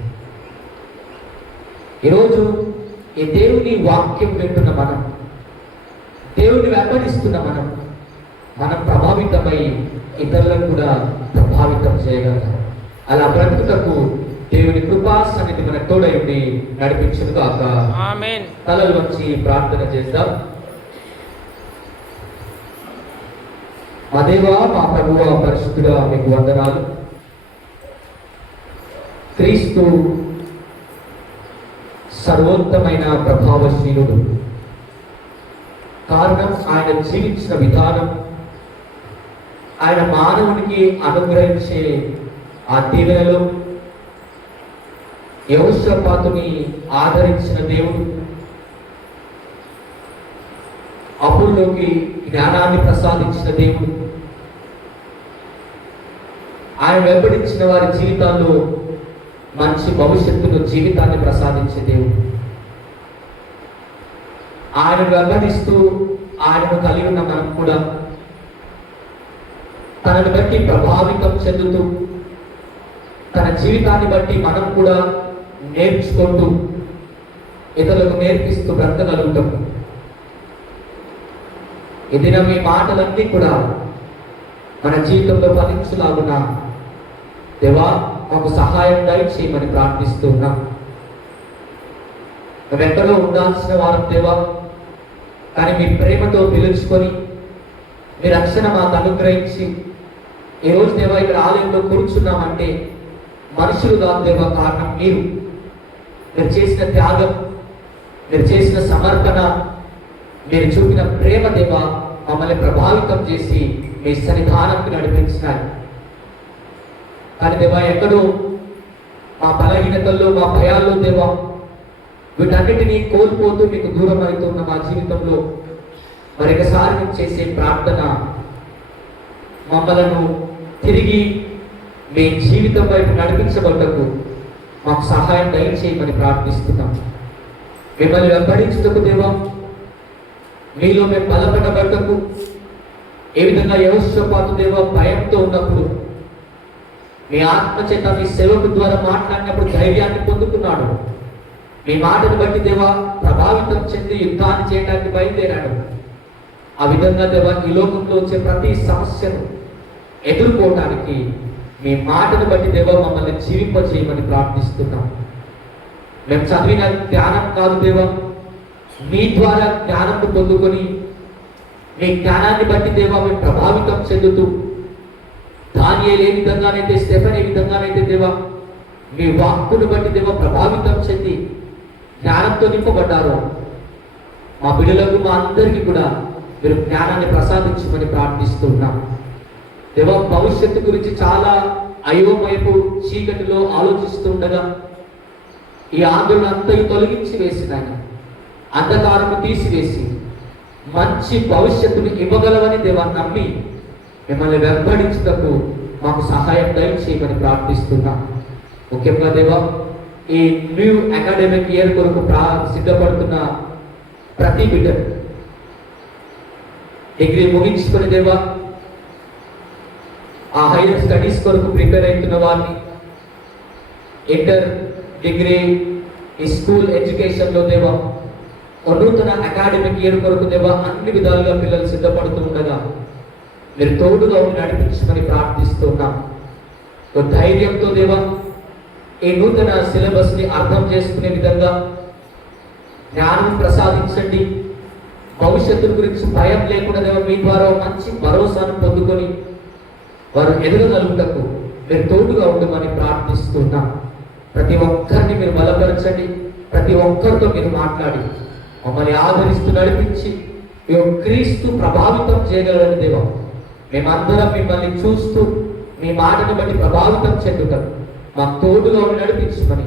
ఈరోజు ఈ దేవుని వాక్యం వింటున్న మనం, దేవుని వెంబడిస్తున్న మనం ప్రభావితమై ఇతరులను కూడా ప్రభావితం చేయగలం. అలా బ్రతుకుటకు దేవుని కృపా సన్నిధి మనకు తోడైంది నడిపించును గాక. ఆమేన్. తలలు వంచి ప్రార్థన చేద్దాం. మా దేవా, మా ప్రభువా, పరిశుద్ధుడా, మీకు వందనాలు. క్రీస్తు సర్వోత్తమైన ప్రభావశీలుడు. కారణం ఆయన జీవించిన విధానం, ఆయన మానవునికి అనుగ్రహించే ఆ దీవెనలో యెహోషాపాతుని ఆదరించిన దేవుడు, అప్పుల్లోకి జ్ఞానాన్ని ప్రసాదించిన దేవుడు, ఆయన వెంబడించిన వారి జీవితాల్లో మంచి భవిష్యత్తును, జీవితాన్ని ప్రసాదించే దేవుడు. ఆయనను వెంబడిస్తూ ఆయనను కలిగి ఉన్న మనం కూడా తనను బట్టి ప్రభావితం చెందుతూ, తన జీవితాన్ని బట్టి మనం కూడా నేర్చుకుంటూ, ఇతరులకు నేర్పిస్తూ బ్రతకగలుగుతాం. ఈ దినం ఈ మాటలన్నీ కూడా మన జీవితంలో ఫలించులాగున దేవా మాకు సహాయం దయచేయమని ప్రార్థిస్తూ ఉన్నాం. మేమెక్కడో ఉండాల్సిన వారం దేవా, కానీ మీ ప్రేమతో పిలుచుకొని మీ రక్షణ మాకు అనుగ్రహించి ఈరోజు దేవా ఇక్కడ ఆలయంలో కూర్చున్నామంటే మనుషులు కాదు దేవా, కారణం మీరు. మీరు చేసిన త్యాగం, మీరు చేసిన సమర్పణ, మీరు చూపిన ప్రేమ దేవా మమ్మల్ని ప్రభావితం చేసి మీ సన్నిధానంకి నడిపించినారు. కానీ దేవా ఎక్కడో మా బలహీనతల్లో, మా భయాల్లో దేవా వీటన్నిటినీ కోల్పోతూ మీకు దూరం అవుతున్న మా జీవితంలో మరొకసారి మేము చేసే ప్రార్థన, మమ్మలను తిరిగి మీ జీవితం వైపు నడిపించబడ్డకు మాకు సహాయం దయచేయమని ప్రార్థిస్తున్నాం. మిమ్మల్ని వెంబడించుటకు దేవా, మీలో మేము బలపడబడ్డకు, ఏ విధంగా యెహోషాపాతు దేవా భయంతో ఉన్నప్పుడు మీ ఆత్మ చేత మీ సేవకు ద్వారా మాట్లాడినప్పుడు ధైర్యాన్ని పొందుకున్నాడు. మీ మాటను బట్టి దేవా ప్రభావితం చెంది యుద్ధాన్ని చేయడానికి బయలుదేరాడు. ఆ విధంగా దేవా ఈ లోకంలో వచ్చే ప్రతి సమస్యను ఎదుర్కోవడానికి మీ మాటను బట్టి దేవా మమ్మల్ని జీవింపజేయమని ప్రార్థిస్తున్నాం. మేము చదివిన జ్ఞానం కాదు దేవా, మీ ద్వారా జ్ఞానం పొందుకొని మీ జ్ఞానాన్ని బట్టి దేవా మేము ప్రభావితం చెందుతూ, దానియేలు ఏ విధంగానైతే, స్టెఫెన్ ఏ విధంగానైతే దేవా మీ వాక్కును బట్టి దేవా ప్రభావితం చెంది జ్ఞానంతో నింపబడ్డారో, మా బిడ్డలకు, మా అందరికీ కూడా మీరు జ్ఞానాన్ని ప్రసాదించమని ప్రార్థిస్తున్నాం. దేవా భవిష్యత్తు గురించి చాలా అయోమయపు చీకటిలో ఆలోచిస్తూ ఉండగా ఈ ఆందోళన అంతయు తొలగించి వేసిన అంధకారము తీసివేసి మంచి భవిష్యత్తుని ఇవ్వగలవని దేవా నమ్మి మిమ్మల్ని వెంబడించుటకు మాకు సహాయం దయచేయమని ప్రార్థిస్తున్నాం. ముఖ్యంగా దేవా ఈ న్యూ అకాడమిక్ ఇయర్ కొరకు సిద్ధపడుతున్న ప్రతి బిడ్డ, డిగ్రీ ముగించుకుని దేవా ఆ హైయర్ స్టడీస్ కొరకు ప్రిపేర్ అవుతున్న వారిని, ఇంటర్, డిగ్రీ, ఈ స్కూల్ ఎడ్యుకేషన్లో దేవా నూతన అకాడమిక్ ఇయర్ కొరకు దేవా అన్ని విధాలుగా పిల్లలు సిద్ధపడుతూ ఉండగా మీరు తోడుగా ఉండి నడిపించమని ప్రార్థిస్తున్నాం. ధైర్యంతో దేవా ఈ నూతన సిలబస్ని అర్థం చేసుకునే విధంగా జ్ఞానం ప్రసాదించండి. భవిష్యత్తు గురించి భయం లేకుండా దేవా మీ ద్వారా మంచి భరోసాను పొందుకొని వారు ఎదగగలుగుటకు మీరు తోడుగా ఉండమని ప్రార్థిస్తున్నాం. ప్రతి ఒక్కరిని మీరు బలపరచండి. ప్రతి ఒక్కరితో మీరు మాట్లాడి మమ్మల్ని ఆదరిస్తూ నడిపించి క్రీస్తు ప్రభావితం చేయగలరని దేవా మేమందరం మిమ్మల్ని చూస్తూ మీ మాటను బట్టి ప్రభావితం చెందుతాం. మాకు తోడుగా నడిపించమని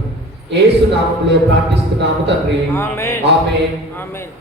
యేసు నామములో ప్రార్థిస్తున్నాము తండ్రి. ఆమేన్. ఆమేన్.